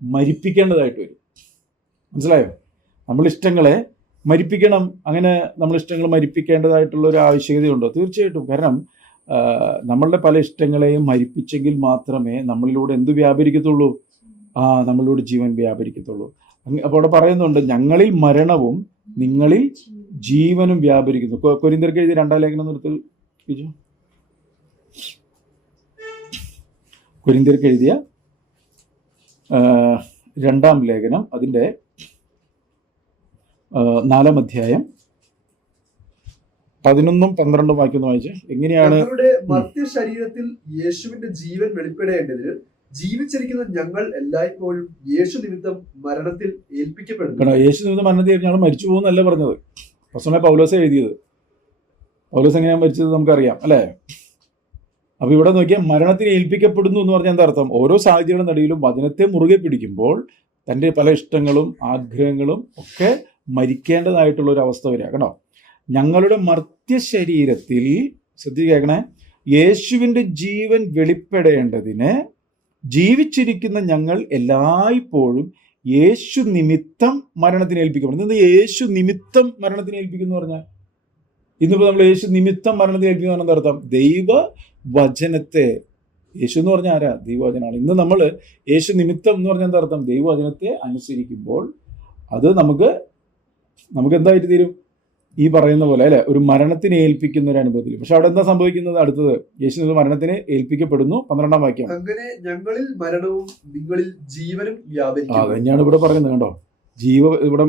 മരിപ്പിക്കേണ്ടതായിട്ട് വരും. മനസ്സിലായോ? നമ്മൾ ഇഷ്ടങ്ങളെ മരിപ്പിക്കണം. അങ്ങനെ നമ്മൾ ഇഷ്ടങ്ങൾ മരിപ്പിക്കേണ്ടതായിട്ടുള്ള ഒരു ആവശ്യകതയുണ്ടോ? തീർച്ചയായിട്ടും. കാരണം നമ്മളുടെ പല ഇഷ്ടങ്ങളെയും മരിപ്പിച്ചെങ്കിൽ മാത്രമേ നമ്മളിലൂടെ എന്ത് വ്യാപരിക്കത്തുള്ളൂ? നമ്മളിലൂടെ ജീവൻ വ്യാപരിക്കത്തുള്ളൂ. അപ്പോൾ അവിടെ പറയുന്നുണ്ട്, ഞങ്ങളിൽ മരണവും നിങ്ങളിൽ ജീവനും വ്യാപരിക്കുന്നു. കൊരിന്ത്യർക്ക് എഴുതിയ 2-ാം ലേഖനം നിർത്തി. കൊരിന്ത്യർക്ക് എഴുതിയ 2-ാം ലേഖനം അതിൻ്റെ 4-ാം അധ്യായം 11-12 വാക്യം വായിച്ച് എങ്ങനെയാണ്? മർത്യ ശരീരത്തിൽ യേശുവിന്റെ ജീവൻ വെളിപ്പെടേണ്ടതിന് ജീവിച്ചിരിക്കുന്ന ഞങ്ങൾ എല്ലായ്പ്പോഴും യേശു നിമിത്തം മരണത്തിൽ ഏൽപ്പിക്കപ്പെടുന്നു. യേശു നിമിത്തം മരണത്തിൽ ഞങ്ങൾ മരിച്ചു പോകുന്നല്ല പറഞ്ഞത്. അപ്പോസ്തലനായ പൗലോസ് എഴുതിയത്. പൗലോസ് എങ്ങനെയാണ് മരിച്ചത് നമുക്കറിയാം. അല്ലേ? അപ്പോൾ ഇവിടെ നോക്കിയാൽ മരണത്തിന് ഏൽപ്പിക്കപ്പെടുന്നു എന്ന് പറഞ്ഞാൽ എന്താ അർത്ഥം? ഓരോ സാഹചര്യങ്ങളുടെ നടുവിലും വചനത്തെ മുറുകെ പിടിക്കുമ്പോൾ തൻ്റെ പല ഇഷ്ടങ്ങളും ആഗ്രഹങ്ങളും ഒക്കെ മരിക്കേണ്ടതായിട്ടുള്ള ഒരു അവസ്ഥ വരിക. കേട്ടോ, ഞങ്ങളുടെ മർത്യ ശരീരത്തിൽ ശ്രദ്ധിക്കേക്കണേ, യേശുവിൻ്റെ ജീവൻ വെളിപ്പെടേണ്ടതിന് ജീവിച്ചിരിക്കുന്ന ഞങ്ങൾ എല്ലായ്പ്പോഴും യേശു നിമിത്തം മരണത്തിന് ഏൽപ്പിക്കപ്പെടുന്നു. ഇന്ന് യേശു നിമിത്തം മരണത്തിന് ഏൽപ്പിക്കുന്നു പറഞ്ഞാൽ, ഇന്നിപ്പോൾ നമ്മൾ യേശു നിമിത്തം മരണത്തിന് ഏൽപ്പിക്കുന്ന പറഞ്ഞ അർത്ഥം ദൈവ വചനത്തെ, യേശു എന്ന് പറഞ്ഞാൽ ആരാ? ദൈവവചനമാണ്. ഇന്ന് നമ്മൾ യേശു നിമിത്തം എന്ന് പറഞ്ഞാൽ എന്താ അർത്ഥം? ദൈവവചനത്തെ അനുസരിക്കുമ്പോൾ അത് നമുക്ക് എന്തായിട്ട് തീരും? ഈ പറയുന്ന പോലെ, അല്ലെ, ഒരു മരണത്തിന് ഏൽപ്പിക്കുന്ന ഒരു അനുഭവത്തിൽ. പക്ഷെ അവിടെ എന്താ സംഭവിക്കുന്നത്? അടുത്തത് യേശു മരണത്തിന് ഏൽപ്പിക്കപ്പെടുന്നു. 12-ാം വാക്യം, അങ്ങനെ ഞങ്ങളിൽ മരണവും നിങ്ങളിൽ ജീവനും വ്യാപരിക്കും. അത് തന്നെയാണ് ഇവിടെ പറയുന്നത്. കണ്ടോ, ഇവിടെ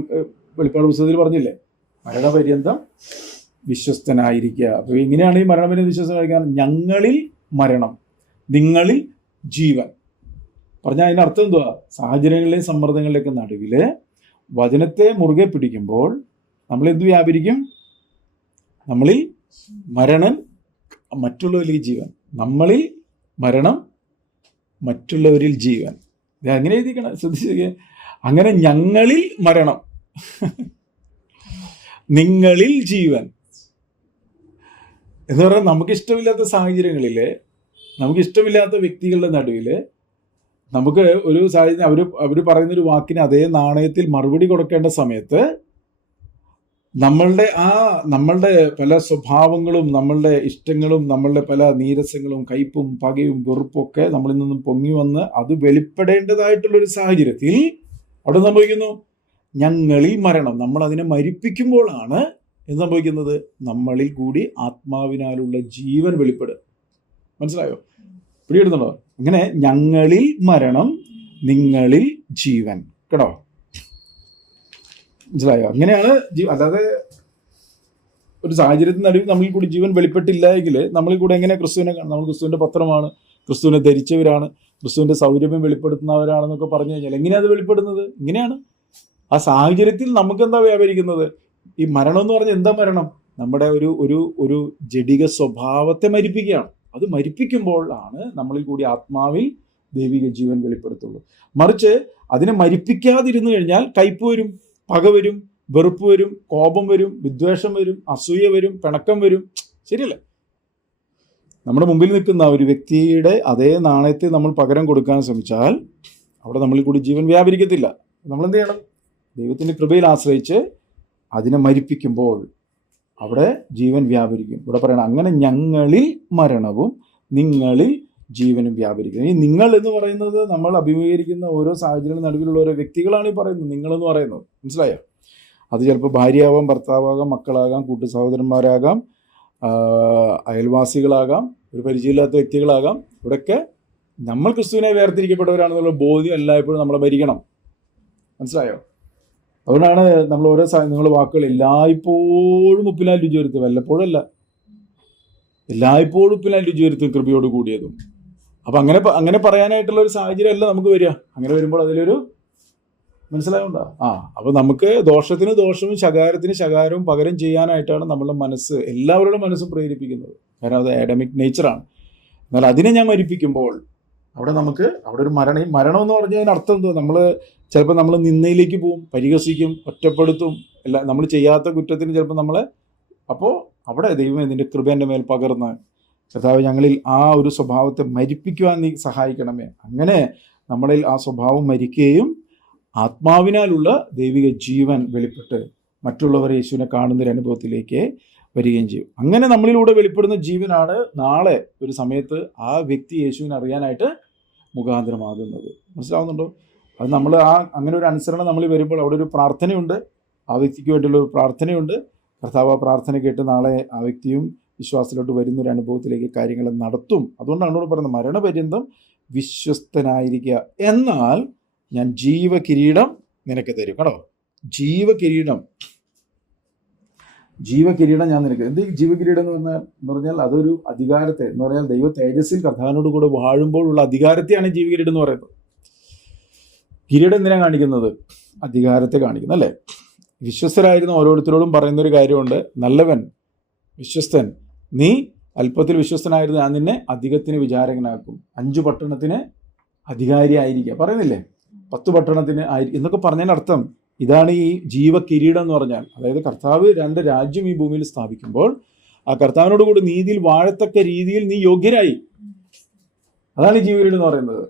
വെളിപ്പാട് പുസ്തകത്തിൽ പറഞ്ഞില്ലേ, മരണപര്യന്തം വിശ്വസ്തനായിരിക്കുക. അപ്പോൾ ഇങ്ങനെയാണ് ഈ മരണപര്യന്തം വിശ്വസ്തനായിരിക്കാൻ. ഞങ്ങളിൽ മരണം, നിങ്ങളിൽ ജീവൻ പറഞ്ഞാൽ അതിൻ്റെ അർത്ഥം എന്തുവാ? സാഹചര്യങ്ങളിലെയും സമ്മർദ്ദങ്ങളിലേക്ക് നടുവിൽ വചനത്തെ മുറുകെ പിടിക്കുമ്പോൾ നമ്മൾ എന്ത് വ്യാപരിക്കും? നമ്മളിൽ മരണം, മറ്റുള്ളവരിൽ ജീവൻ. നമ്മളിൽ മരണം, മറ്റുള്ളവരിൽ ജീവൻ. ഇത് അങ്ങനെ എഴുതിക്കണം, ശ്രദ്ധിച്ചേ. അങ്ങനെ ഞങ്ങളിൽ മരണം, നിങ്ങളിൽ ജീവൻ എന്ന് പറഞ്ഞാൽ നമുക്കിഷ്ടമില്ലാത്ത സാഹചര്യങ്ങളിൽ, നമുക്കിഷ്ടമില്ലാത്ത വ്യക്തികളുടെ നടുവിൽ നമുക്ക് ഒരു സാഹചര്യം അവർ പറയുന്നൊരു വാക്കിന് അതേ നാണയത്തിൽ മറുപടി കൊടുക്കേണ്ട സമയത്ത് നമ്മളുടെ പല സ്വഭാവങ്ങളും, നമ്മളുടെ ഇഷ്ടങ്ങളും, നമ്മളുടെ പല നീരസങ്ങളും, കയ്പും പകയും വെറുപ്പും ഒക്കെ നമ്മളിൽ നിന്നും പൊങ്ങി വന്ന് അത് വെളിപ്പെടേണ്ടതായിട്ടുള്ളൊരു സാഹചര്യത്തിൽ അവിടെ സംഭവിക്കുന്നു ഞങ്ങളിൽ മരണം. നമ്മൾ അതിനെ മരിപ്പിക്കുമ്പോഴാണ് എന്ത് സംഭവിക്കുന്നത്? നമ്മളിൽ കൂടി ആത്മാവിനാലുള്ള ജീവൻ വെളിപ്പെടുക. മനസ്സിലായോ? പിടികിടുന്നുണ്ടോ? അങ്ങനെ ഞങ്ങളിൽ മരണം, നിങ്ങളിൽ ജീവൻ. കേട്ടോ, മനസ്സിലായോ? അങ്ങനെയാണ് അല്ലാതെ ഒരു സാഹചര്യത്തിന് നടുവിൽ നമ്മളിൽ കൂടി ജീവൻ വെളിപ്പെട്ടില്ല എങ്കിൽ നമ്മളിൽ കൂടെ എങ്ങനെ ക്രിസ്തുവിനെ കാണും? നമ്മൾ ക്രിസ്തുവിൻ്റെ പത്രമാണ്, ക്രിസ്തുവിനെ ധരിച്ചവരാണ്, ക്രിസ്തുവിൻ്റെ സൗരഭ്യം വെളിപ്പെടുത്തുന്നവരാണെന്നൊക്കെ പറഞ്ഞു കഴിഞ്ഞാൽ എങ്ങനെയാണ് അത് വെളിപ്പെടുന്നത്? ഇങ്ങനെയാണ്. ആ സാഹചര്യത്തിൽ നമുക്കെന്താ വ്യാപരിക്കുന്നത്? ഈ മരണം എന്ന് പറഞ്ഞാൽ എന്താ മരണം? നമ്മുടെ ഒരു ഒരു ഒരു ജഡിക സ്വഭാവത്തെ മരിപ്പിക്കുകയാണ്. അത് മരിപ്പിക്കുമ്പോഴാണ് നമ്മളിൽ കൂടി ആത്മാവിൽ ദൈവിക ജീവൻ വെളിപ്പെടുത്തുള്ളൂ. മറിച്ച് അതിനെ മരിപ്പിക്കാതിരുന്നു കഴിഞ്ഞാൽ കയ്പ് വരും, പക വരും, വെറുപ്പ് വരും, കോപം വരും, വിദ്വേഷം വരും, അസൂയ വരും, പിണക്കം വരും. ശരിയല്ലേ? നമ്മുടെ മുമ്പിൽ നിൽക്കുന്ന ഒരു വ്യക്തിയുടെ അതേ നാണയത്തെ നമ്മൾ പകരം കൊടുക്കാൻ ശ്രമിച്ചാൽ അവിടെ നമ്മളിൽ കൂടി ജീവൻ വ്യാപരിക്കത്തില്ല. നമ്മൾ എന്ത് ചെയ്യണം? ദൈവത്തിൻ്റെ കൃപയിൽ ആശ്രയിച്ച് അതിനെ മരിപ്പിക്കുമ്പോൾ അവിടെ ജീവൻ വ്യാപരിക്കും. ഇവിടെ പറയണം, അങ്ങനെ ഞങ്ങളിൽ മരണവും നിങ്ങളിൽ ജീവനും വ്യാപരിക്കും. ഈ നിങ്ങൾ എന്ന് പറയുന്നത് നമ്മൾ അഭിമുഖീകരിക്കുന്ന ഓരോ സാഹചര്യങ്ങളുടെ നടുവിലുള്ള ഓരോ വ്യക്തികളാണ് ഈ പറയുന്നത് നിങ്ങളെന്ന് പറയുന്നത്. മനസ്സിലായോ? അത് ചിലപ്പോൾ ഭാര്യയാവാം, ഭർത്താവാകാം, മക്കളാകാം, കൂട്ടു സഹോദരന്മാരാകാം, അയൽവാസികളാകാം, ഒരു പരിചയമില്ലാത്ത വ്യക്തികളാകാം. ഇവിടെയൊക്കെ നമ്മൾ ക്രിസ്തുവിനെ വേർതിരിക്കപ്പെട്ടവരാണെന്നുള്ള ബോധ്യം എല്ലായ്പ്പോഴും നമ്മളെ ഭരിക്കണം. മനസ്സിലായോ? അതുകൊണ്ടാണ് നമ്മൾ ഓരോ നിങ്ങളുടെ വാക്കുകൾ എല്ലായ്പ്പോഴും ഉപ്പിനാൽ രുചി വരുത്തും. വല്ലപ്പോഴും അല്ല, എല്ലായ്പ്പോഴും ഉപ്പിനാൽ രുചി വരുത്തും, കൃപയോട് കൂടിയതും. അപ്പം അങ്ങനെ പറയാനായിട്ടുള്ള ഒരു സാഹചര്യം അല്ല നമുക്ക് വരിക. അങ്ങനെ വരുമ്പോൾ അതിലൊരു മനസ്സിലാവുണ്ടോ? അപ്പം നമുക്ക് ദോഷത്തിന് ദോഷവും ശകാരത്തിന് ശകാരവും പകരം ചെയ്യാനായിട്ടാണ് നമ്മളുടെ മനസ്സ്, എല്ലാവരുടെ മനസ്സും പ്രേരിപ്പിക്കുന്നത്. കാരണം അത് ആഡമിക് നേച്ചറാണ്. എന്നാൽ അതിനെ ഞാൻ മരിപ്പിക്കുമ്പോൾ അവിടെ ഒരു മരണം എന്ന് പറഞ്ഞതിന് അർത്ഥം എന്തോ? ചിലപ്പോൾ നമ്മൾ നിന്നയിലേക്ക് പോവും, പരിഹസിക്കും, ഒറ്റപ്പെടുത്തും, നമ്മൾ ചെയ്യാത്ത കുറ്റത്തിന് ചിലപ്പോൾ നമ്മളെ. അപ്പോൾ അവിടെ ദൈവം ഇതിൻ്റെ കൃപ എൻ്റെ മേൽ പകർന്ന്, കർത്താവ് ഞങ്ങളിൽ ആ ഒരു സ്വഭാവത്തെ മരിപ്പിക്കുവാൻ നീ സഹായിക്കണമേ. അങ്ങനെ നമ്മളിൽ ആ സ്വഭാവം മരിക്കുകയും ആത്മാവിനാലുള്ള ദൈവിക ജീവൻ വെളിപ്പെട്ട് മറ്റുള്ളവരെ യേശുവിനെ കാണുന്നൊരു അനുഭവത്തിലേക്ക് വരികയും ചെയ്യും. അങ്ങനെ നമ്മളിലൂടെ വെളിപ്പെടുന്ന ജീവനാണ് നാളെ ഒരു സമയത്ത് ആ വ്യക്തി യേശുവിനെ അറിയാനായിട്ട് മുഖാന്തരമാകുന്നത്. മനസ്സിലാവുന്നുണ്ടോ? അത് നമ്മൾ അങ്ങനെ ഒരു അനുസരണം നമ്മൾ വരുമ്പോൾ അവിടെ ഒരു പ്രാർത്ഥനയുണ്ട്, ആ വ്യക്തിക്ക് വേണ്ടിയുള്ള ഒരു പ്രാർത്ഥനയുണ്ട്. കർത്താവ് ആ പ്രാർത്ഥന കേട്ട് നാളെ ആ വ്യക്തിയും വിശ്വാസത്തിലോട്ട് വരുന്നൊരു അനുഭവത്തിലേക്ക് കാര്യങ്ങൾ നടത്തും. അതുകൊണ്ടാണ് ഇവിടെ പറയുന്നത്, മരണപര്യന്തം വിശ്വസ്തനായിരിക്കുക, എന്നാൽ ഞാൻ ജീവകിരീടം നിനക്ക് തരും. കേട്ടോ, ജീവകിരീടം ഞാൻ നിനക്ക്. എന്ത് ജീവകിരീടം എന്ന് പറഞ്ഞാൽ അതൊരു അധികാരത്തെ എന്ന് പറഞ്ഞാൽ ദൈവ തേജസ്സിൽ കർത്താവിനോട് കൂടെ വാഴുമ്പോഴുള്ള അധികാരത്തെയാണ് ജീവകിരീടം എന്ന് പറയുന്നത്. കിരീടം എന്തിനാ കാണിക്കുന്നത്? അധികാരത്തെ കാണിക്കുന്നു, അല്ലേ? വിശ്വസ്തരായിരുന്ന ഓരോരുത്തരോടും പറയുന്നൊരു കാര്യമുണ്ട്, നല്ലവൻ, വിശ്വസ്തൻ, നീ അല്പത്തിൽ വിശ്വസ്തനായിരുന്നു, ഞാൻ നിന്നെ അധികത്തിന് വിചാരകനാക്കും. 5 പട്ടണത്തിന് അധികാരി ആയിരിക്കുക പറയുന്നില്ലേ? 10 പട്ടണത്തിന് എന്നൊക്കെ പറഞ്ഞതിനർത്ഥം ഇതാണ് ഈ ജീവകിരീടം എന്ന് പറഞ്ഞാൽ. അതായത് കർത്താവ് 2 രാജ്യം ഈ ഭൂമിയിൽ സ്ഥാപിക്കുമ്പോൾ ആ കർത്താവിനോട് കൂടി നീതിയിൽ വാഴത്തക്ക രീതിയിൽ നീ യോഗ്യരായി. അതാണ് ഈ ജീവകിരീടം എന്ന് പറയുന്നത്.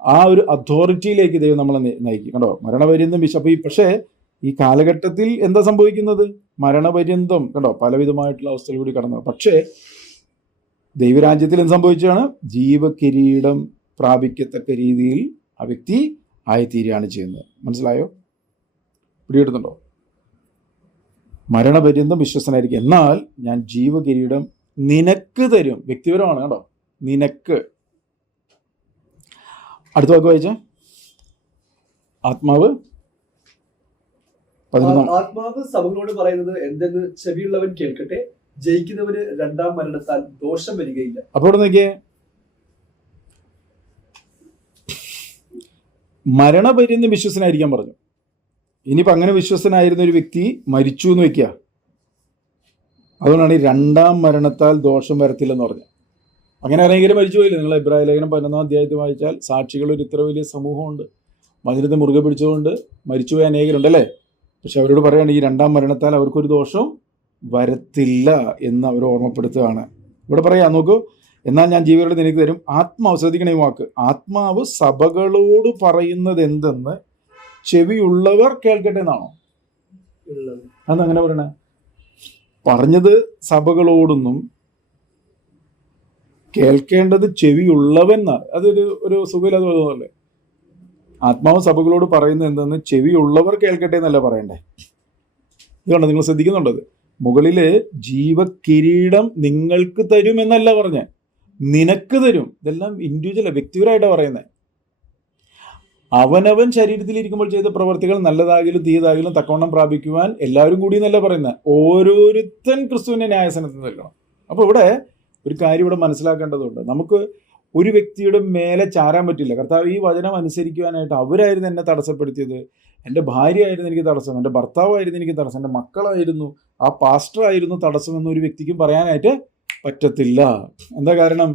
ആ ഒരു അതോറിറ്റിയിലേക്ക് ദൈവം നമ്മളെ നയിക്കും. കണ്ടോ, മരണപര്യന്തം പക്ഷേ ഈ കാലഘട്ടത്തിൽ എന്താ സംഭവിക്കുന്നത്? മരണപര്യന്തം കണ്ടോ പലവിധമായിട്ടുള്ള അവസ്ഥയിൽ കൂടി കടന്നു. പക്ഷേ ദൈവരാജ്യത്തിൽ എന്ത് സംഭവിച്ചാണ്? ജീവകിരീടം പ്രാപിക്കത്തക്ക രീതിയിൽ ആ വ്യക്തി ആയിത്തീരുകയാണ് ചെയ്യുന്നത്. മനസ്സിലായോ? പിടികിട്ടുന്നുണ്ടോ? മരണപര്യന്തം വിശ്വസ്തനായിരിക്കും, എന്നാൽ ഞാൻ ജീവകിരീടം നിനക്ക് തരും. വ്യക്തിപരമാണ് കേട്ടോ, നിനക്ക്. അടുത്ത വാക്ക് വായിച്ച ആത്മാവ് സഭകളോട് പറയുന്നത് എന്തെന്ന് ചെവിയുള്ളവൻ കേൾക്കട്ടെ, ജയിക്കുന്നവന് 2ാം മരണത്താൽ ദോഷം വരികയില്ല. അപ്പോൾ നോക്കിയേ, മരണപര്യന്തം വിശ്വസ്തനായിരിക്കാൻ പറഞ്ഞു. ഇനിയിപ്പോൾ അങ്ങനെ വിശ്വസ്തനായിരുന്ന ഒരു വ്യക്തി മരിച്ചു എന്ന് വെക്കുക. അതുകൊണ്ടാണ് ഈ 2ാം മരണത്താൽ ദോഷം വരത്തില്ലെന്ന് പറഞ്ഞത്. അങ്ങനെ ആരെങ്കിലും മരിച്ചു പോയില്ല? നിങ്ങൾ എബ്രായ ലേഖനം 11-ാം അധ്യായത്തിൽ വായിച്ചാൽ സാക്ഷികളൊരു ഇത്ര വലിയ സമൂഹമുണ്ട്, വചനത്തെ മുറുകെ പിടിച്ചുകൊണ്ട് മരിച്ചുപോയ അനേകരുണ്ട്, അല്ലേ? പക്ഷെ അവരോട് പറയുകയാണ് ഈ 2ാം മരണത്താൽ അവർക്കൊരു ദോഷം വരത്തില്ല എന്ന് അവർ ഓർമ്മപ്പെടുത്തുകയാണ്. ഇവിടെ പറയാം, നോക്കൂ, എന്നാൽ ഞാൻ ജീവരുടെ നിനക്ക് തരും. ആത്മാവ്, ശ്രദ്ധിക്കണേ ഈ വാക്ക്, ആത്മാവ് സഭകളോട് പറയുന്നത് എന്തെന്ന് ചെവിയുള്ളവർ കേൾക്കട്ടെ എന്നാണോ? അതെങ്ങനെ പറയണേ? പറഞ്ഞത് സഭകളോടൊന്നും കേൾക്കേണ്ടത് ചെവിയുള്ളവൻ. അതൊരു സുഖമില്ലാതെ തോന്നുന്നല്ലേ? ആത്മാവ് സഭകളോട് പറയുന്നത് എന്തെന്ന് ചെവിയുള്ളവർ കേൾക്കട്ടെ എന്നല്ല പറയണ്ടേ? ഇതുകൊണ്ട് നിങ്ങൾ ശ്രദ്ധിക്കുന്നുണ്ടത്. മുകളില് ജീവകിരീടം നിങ്ങൾക്ക് തരും എന്നല്ല പറഞ്ഞേ, നിനക്ക് തരും. ഇതെല്ലാം ഇൻഡിവിജ്വൽ വ്യക്തിപരമായിട്ടാണ് പറയുന്നത്. അവനവൻ ശരീരത്തിലിരിക്കുമ്പോൾ ചെയ്ത പ്രവർത്തികൾ നല്ലതാകിലും തീയതാകിലും തക്കവണ്ണം പ്രാപിക്കുവാൻ എല്ലാവരും കൂടി എന്നല്ല പറയുന്നത്, ഓരോരുത്തൻ ക്രിസ്തുവിന്റെ ന്യായസനത്തിൽ നിൽക്കണം. അപ്പോൾ ഇവിടെ ഒരു കാര്യം ഇവിടെ മനസ്സിലാക്കേണ്ടതുണ്ട്. നമുക്ക് ഒരു വ്യക്തിയുടെ മേലെ ചാരാൻ പറ്റില്ല. കർത്താവ് ഈ വചനം അനുസരിക്കുവാനായിട്ട് അവരായിരുന്നു എന്നെ തടസ്സപ്പെടുത്തിയത്, എൻ്റെ ഭാര്യയായിരുന്നു എനിക്ക് തടസ്സം, എൻ്റെ ഭർത്താവായിരുന്നു എനിക്ക് തടസ്സം, എൻ്റെ മക്കളായിരുന്നു, ആ പാസ്റ്ററായിരുന്നു തടസ്സം എന്നൊരു വ്യക്തിക്കും പറയാനായിട്ട് പറ്റത്തില്ല. എന്താ കാരണം?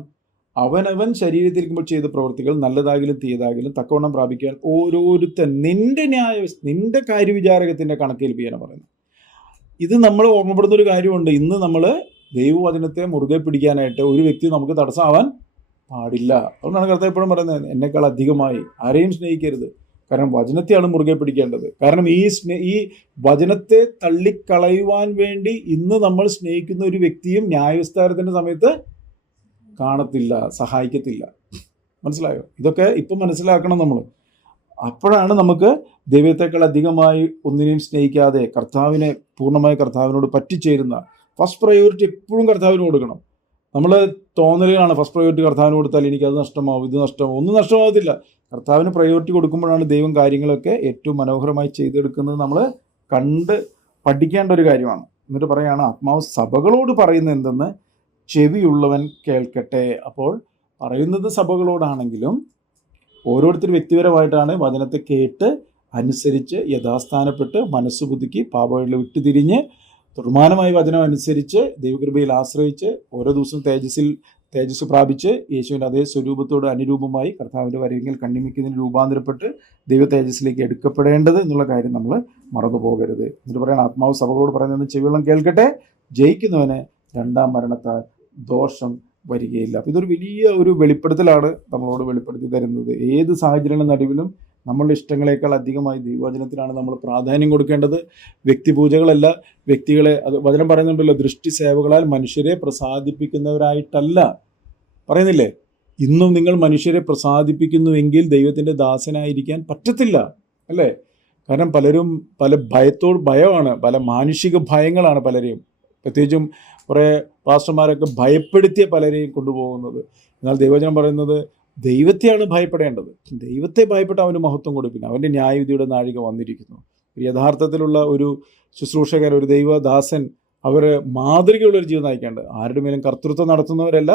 അവനവൻ ശരീരത്തിരിക്കുമ്പോൾ ചെയ്ത പ്രവൃത്തികൾ നല്ലതാകിലും തീയതാകിലും തക്കവണ്ണം പ്രാപിക്കാൻ ഓരോരുത്തൻ നിന്റെ കാര്യവിചാരകത്തിൻ്റെ കണക്കേൽപ്പിക്കാനാണ് പറയുന്നത്. ഇത് നമ്മൾ ഓർമ്മപ്പെടുന്ന ഒരു കാര്യമുണ്ട്. ഇന്ന് നമ്മൾ ദൈവവചനത്തെ മുറുകെ പിടിക്കാനായിട്ട് ഒരു വ്യക്തി നമുക്ക് തടസ്സമാവാൻ പാടില്ല. അതുകൊണ്ടാണ് കർത്താവ് എപ്പോഴും പറയുന്നത്, എന്നെക്കാൾ അധികമായി ആരെയും സ്നേഹിക്കരുത്. കാരണം വചനത്തെയാണ് മുറുകെ പിടിക്കേണ്ടത്. കാരണം ഈ വചനത്തെ തള്ളിക്കളയുവാൻ വേണ്ടി ഇന്ന് നമ്മൾ സ്നേഹിക്കുന്ന ഒരു വ്യക്തിയും ന്യായവിസ്താരത്തിൻ്റെ സമയത്ത് കാണത്തില്ല, സഹായിക്കത്തില്ല. മനസ്സിലായോ? ഇതൊക്കെ ഇപ്പം മനസ്സിലാക്കണം നമ്മൾ. അപ്പോഴാണ് നമുക്ക് ദൈവത്തെക്കാൾ അധികമായി ഒന്നിനെയും സ്നേഹിക്കാതെ കർത്താവിനെ പൂർണ്ണമായി കർത്താവിനോട് പറ്റിച്ചേരുന്ന ഫസ്റ്റ് പ്രയോറിറ്റി എപ്പോഴും കർത്താവിന് കൊടുക്കണം. നമ്മൾ തോന്നലുകളാണ് ഫസ്റ്റ് പ്രയോറിറ്റി കർത്താവിന് കൊടുത്താൽ എനിക്കത് നഷ്ടമാവും, ഇത് നഷ്ടമാവും. ഒന്നും നഷ്ടമാകത്തില്ല. കർത്താവിന് പ്രയോറിറ്റി കൊടുക്കുമ്പോഴാണ് ദൈവം കാര്യങ്ങളൊക്കെ ഏറ്റവും മനോഹരമായി ചെയ്തെടുക്കുന്നത്. നമ്മൾ കണ്ട് പഠിക്കേണ്ട ഒരു കാര്യമാണ്. എന്നിട്ട് പറയുകയാണ്, ആത്മാവ് സഭകളോട് പറയുന്നത് എന്തെന്ന് ചെവിയുള്ളവൻ കേൾക്കട്ടെ. അപ്പോൾ പറയുന്നത് സഭകളോടാണെങ്കിലും ഓരോരുത്തർ വ്യക്തിപരമായിട്ടാണ് വചനത്തെ കേട്ട് അനുസരിച്ച് യഥാസ്ഥാനപ്പെട്ട് മനസ്സ് പുതുക്കി പാപങ്ങളിൽ വിട്ടുതിരിഞ്ഞ് തുടർമാനമായി വചനം അനുസരിച്ച് ദൈവകൃപയിൽ ആശ്രയിച്ച് ഓരോ ദിവസവും തേജസ് പ്രാപിച്ച് യേശുവിൻ്റെ അതേ സ്വരൂപത്തോട് അനുരൂപമായി കർത്താവിൻ്റെ വരവിൽ കണ്ണിമിക്കുന്നതിന് രൂപാന്തരപ്പെട്ട് ദൈവ തേജസ്സിലേക്ക് എടുക്കപ്പെടേണ്ടത് എന്നുള്ള കാര്യം നമ്മൾ മറന്നു പോകരുത്. എന്നിട്ട് പറയണം, ആത്മാവ് സഭകളോട് പറയുന്നത് ചെവിവെള്ളം കേൾക്കട്ടെ, ജയിക്കുന്നവന് രണ്ടാം മരണത്താൽ ദോഷം വരികയില്ല. അപ്പോൾ ഇതൊരു വലിയ ഒരു വെളിപ്പെടുത്തലാണ് നമ്മളോട് വെളിപ്പെടുത്തി തരുന്നത്. ഏത് സാഹചര്യങ്ങളുടെ നടുവിലും നമ്മളുടെ ഇഷ്ടങ്ങളെക്കാൾ അധികമായി ദൈവവചനത്തിനാണ് നമ്മൾ പ്രാധാന്യം കൊടുക്കേണ്ടത്. വ്യക്തിപൂജകളല്ല, വ്യക്തികളെ, അത് വചനം പറയുന്നുണ്ടല്ലോ, ദൃഷ്ടി സേവകളാൽ മനുഷ്യരെ പ്രസാദിപ്പിക്കുന്നവരായിട്ടല്ല പറയുന്നില്ലേ. ഇന്നും നിങ്ങൾ മനുഷ്യരെ പ്രസാദിപ്പിക്കുന്നുവെങ്കിൽ ദൈവത്തിൻ്റെ ദാസനായിരിക്കാൻ പറ്റത്തില്ല, അല്ലേ? കാരണം പലരും ഭയമാണ്, പല മാനുഷിക ഭയങ്ങളാണ് പലരെയും, പ്രത്യേകിച്ചും കുറേ പാസ്റ്റർമാരൊക്കെ ഭയപ്പെടുത്തിയ പലരെയും കൊണ്ടുപോകുന്നത്. എന്നാൽ ദൈവവചനം പറയുന്നത് ദൈവത്തെയാണ് ഭയപ്പെടേണ്ടത്. ദൈവത്തെ ഭയപ്പെട്ട് അവന് മഹത്വം കൊടുക്കുന്നു. അവൻ്റെ ന്യായവിധിയുടെ നാഴിക വന്നിരിക്കുന്നു. യഥാർത്ഥത്തിലുള്ള ഒരു ശുശ്രൂഷകർ, ഒരു ദൈവദാസൻ, അവർ മാതൃകയുള്ളൊരു ജീവിതം നയിക്കേണ്ടത്. ആരുടെ മേലും കർത്തൃത്വം നടത്തുന്നവരല്ല,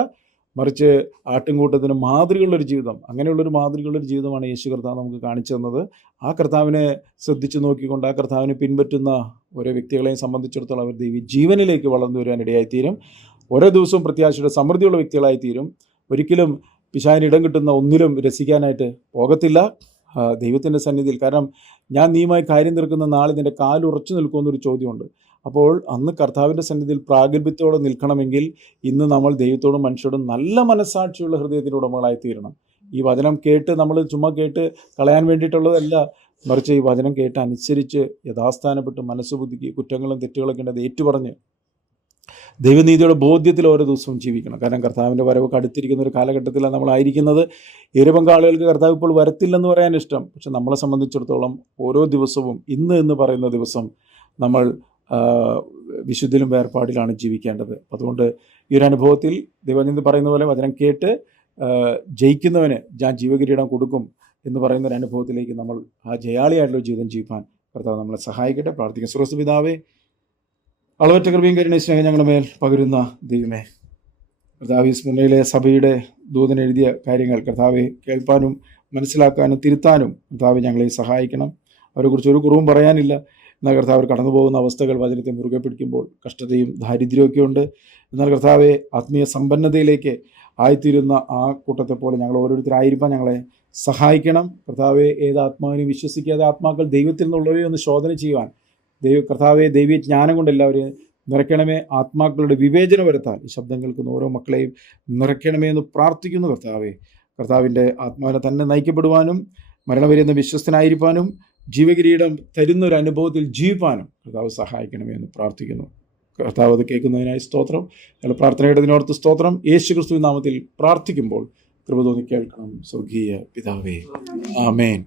മറിച്ച് ആട്ടിൻകൂട്ടത്തിന് മാതൃകയുള്ളൊരു ജീവിതം. അങ്ങനെയുള്ളൊരു മാതൃകയുള്ളൊരു ജീവിതമാണ് യേശു കർത്താവ് നമുക്ക് കാണിച്ചു തന്നത്. ആ കർത്താവിനെ ശ്രദ്ധിച്ചു നോക്കിക്കൊണ്ട് ആ കർത്താവിനെ പിൻപറ്റുന്ന ഓരോ വ്യക്തികളെയും സംബന്ധിച്ചിടത്തോളം അവർ ദൈവ ജീവനിലേക്ക് വളർന്നു വരാൻ ഇടയായിത്തീരും. ഓരോ ദിവസവും പ്രത്യാശയുടെ സമൃദ്ധിയുള്ള വ്യക്തികളായിത്തീരും. ഒരിക്കലും പിശാചിന് ഇടം കിട്ടുന്ന ഒന്നിലും രസിക്കാനായിട്ട് പോകത്തില്ല ദൈവത്തിൻ്റെ സന്നിധിയിൽ. കാരണം ഞാൻ നീയുമായി കാര്യം തീർക്കുന്ന നാളെ നിൻ്റെ കാലുറച്ചു നിൽക്കുമെന്നൊരു ചോദ്യമുണ്ട്. അപ്പോൾ അന്ന് കർത്താവിൻ്റെ സന്നിധിയിൽ പ്രാഗൽഭ്യത്തോടെ നിൽക്കണമെങ്കിൽ ഇന്ന് നമ്മൾ ദൈവത്തോടും മനുഷ്യരോടും നല്ല മനസ്സാക്ഷിയുള്ള ഹൃദയത്തിൻ്റെ ഉടമകളായി തീരണം. ഈ വചനം കേട്ട് നമ്മൾ ചുമ്മാ കേട്ട് കളയാൻ വേണ്ടിയിട്ടുള്ളതല്ല, മറിച്ച് ഈ വചനം കേട്ട് അനുസരിച്ച് യഥാസ്ഥാനപ്പെട്ട് മനസ്സ് പുതുക്കി കുറ്റങ്ങളും തെറ്റുകളൊക്കെ ഉണ്ടത് ഏറ്റുപറഞ്ഞ് ദൈവനീതിയുടെ ബോധ്യത്തിൽ ഓരോ ദിവസവും ജീവിക്കണം. കാരണം കർത്താവിൻ്റെ വരവ് അടുത്തിരിക്കുന്ന ഒരു കാലഘട്ടത്തിലാണ് നമ്മളായിരിക്കുന്നത്. ഏറെ പങ്കാളികൾക്ക് കർത്താവ് ഇപ്പോൾ വരത്തില്ലെന്ന് പറയാൻ ഇഷ്ടം, പക്ഷെ നമ്മളെ സംബന്ധിച്ചിടത്തോളം ഓരോ ദിവസവും ഇന്ന് എന്ന് പറയുന്ന ദിവസം നമ്മൾ വിശുദ്ധിയിലും വേർപാടിലാണ് ജീവിക്കേണ്ടത്. അതുകൊണ്ട് ഈ ഒരു അനുഭവത്തിൽ ദൈവജനത്തിൽ പറയുന്ന പോലെ വചനം കേട്ട് ജയിക്കുന്നവന് ഞാൻ ജീവകിരീടം കൊടുക്കും എന്ന് പറയുന്ന ഒരു അനുഭവത്തിലേക്ക് നമ്മൾ ആ ജയാളിയായിട്ടുള്ള ജീവിതം ജീവിക്കാൻ കർത്താവ് നമ്മളെ സഹായിക്കട്ടെ. പ്രാർത്ഥിക്കും. സ്രോത പിതാവേ, അളവറ്റ കൃപയും കരുണയും സ്നേഹം ഞങ്ങളുടെ മേൽ പകരുന്ന ദൈവമേ, കർത്താവ് സ്മരണയിലെ സഭയുടെ ദൂതൻ എഴുതിയ കാര്യങ്ങൾ കർത്താവെ കേൾപ്പാനും മനസ്സിലാക്കാനും തിരുത്താനും കർത്താവ് ഞങ്ങളെ സഹായിക്കണം. അവരെക്കുറിച്ച് ഒരു കുറവും പറയാനില്ല. എന്നാൽ കർത്താവ് കടന്നു പോകുന്ന അവസ്ഥകൾ വചനത്തെ മുറുകെ പിടിക്കുമ്പോൾ കഷ്ടതയും ദാരിദ്ര്യമൊക്കെ ഉണ്ട്. എന്നാൽ കർത്താവെ ആത്മീയ സമ്പന്നതയിലേക്ക് ആയിത്തീരുന്ന ആ കൂട്ടത്തെ പോലെ ഞങ്ങൾ ഓരോരുത്തരായിരിക്കാൻ ഞങ്ങളെ സഹായിക്കണം. കർത്താവെ ഏത് ആത്മാവിനെ വിശ്വസിക്കാതെ ആത്മാക്കൾ ദൈവത്തിൽ നിന്നുള്ളവരെ ഒന്ന് ശോധന ചെയ്യുവാൻ കർത്താവെ ദൈവീയ ജ്ഞാനം കൊണ്ട് എല്ലാവരെയും നിറയ്ക്കണമേ. ആത്മാക്കളുടെ വിവേചനം വരുത്താൻ ഈ ശബ്ദം കേൾക്കുന്ന ഓരോ മക്കളെയും നിറയ്ക്കണമേ എന്ന് പ്രാർത്ഥിക്കുന്നു. കർത്താവിൻ്റെ ആത്മാവിനെ തന്നെ നയിക്കപ്പെടുവാനും മരണവരെയെന്ന് വിശ്വസ്തനായിരിക്കാനും ജീവകിരീടം തരുന്ന ഒരു അനുഭവത്തിൽ ജീവിപ്പാനും കർത്താവ് സഹായിക്കണമേ എന്ന് പ്രാർത്ഥിക്കുന്നു. കർത്താവ് അത് കേൾക്കുന്നതിനായി സ്തോത്രം. ഞങ്ങളുടെ പ്രാർത്ഥനയുടെ ഇതിനോർത്ത് സ്തോത്രം. യേശു ക്രിസ്തുവിൻ നാമത്തിൽ പ്രാർത്ഥിക്കുമ്പോൾ കൃപ തോന്നി കേൾക്കണം സ്വർഗീയ പിതാവേ. ആമേൻ.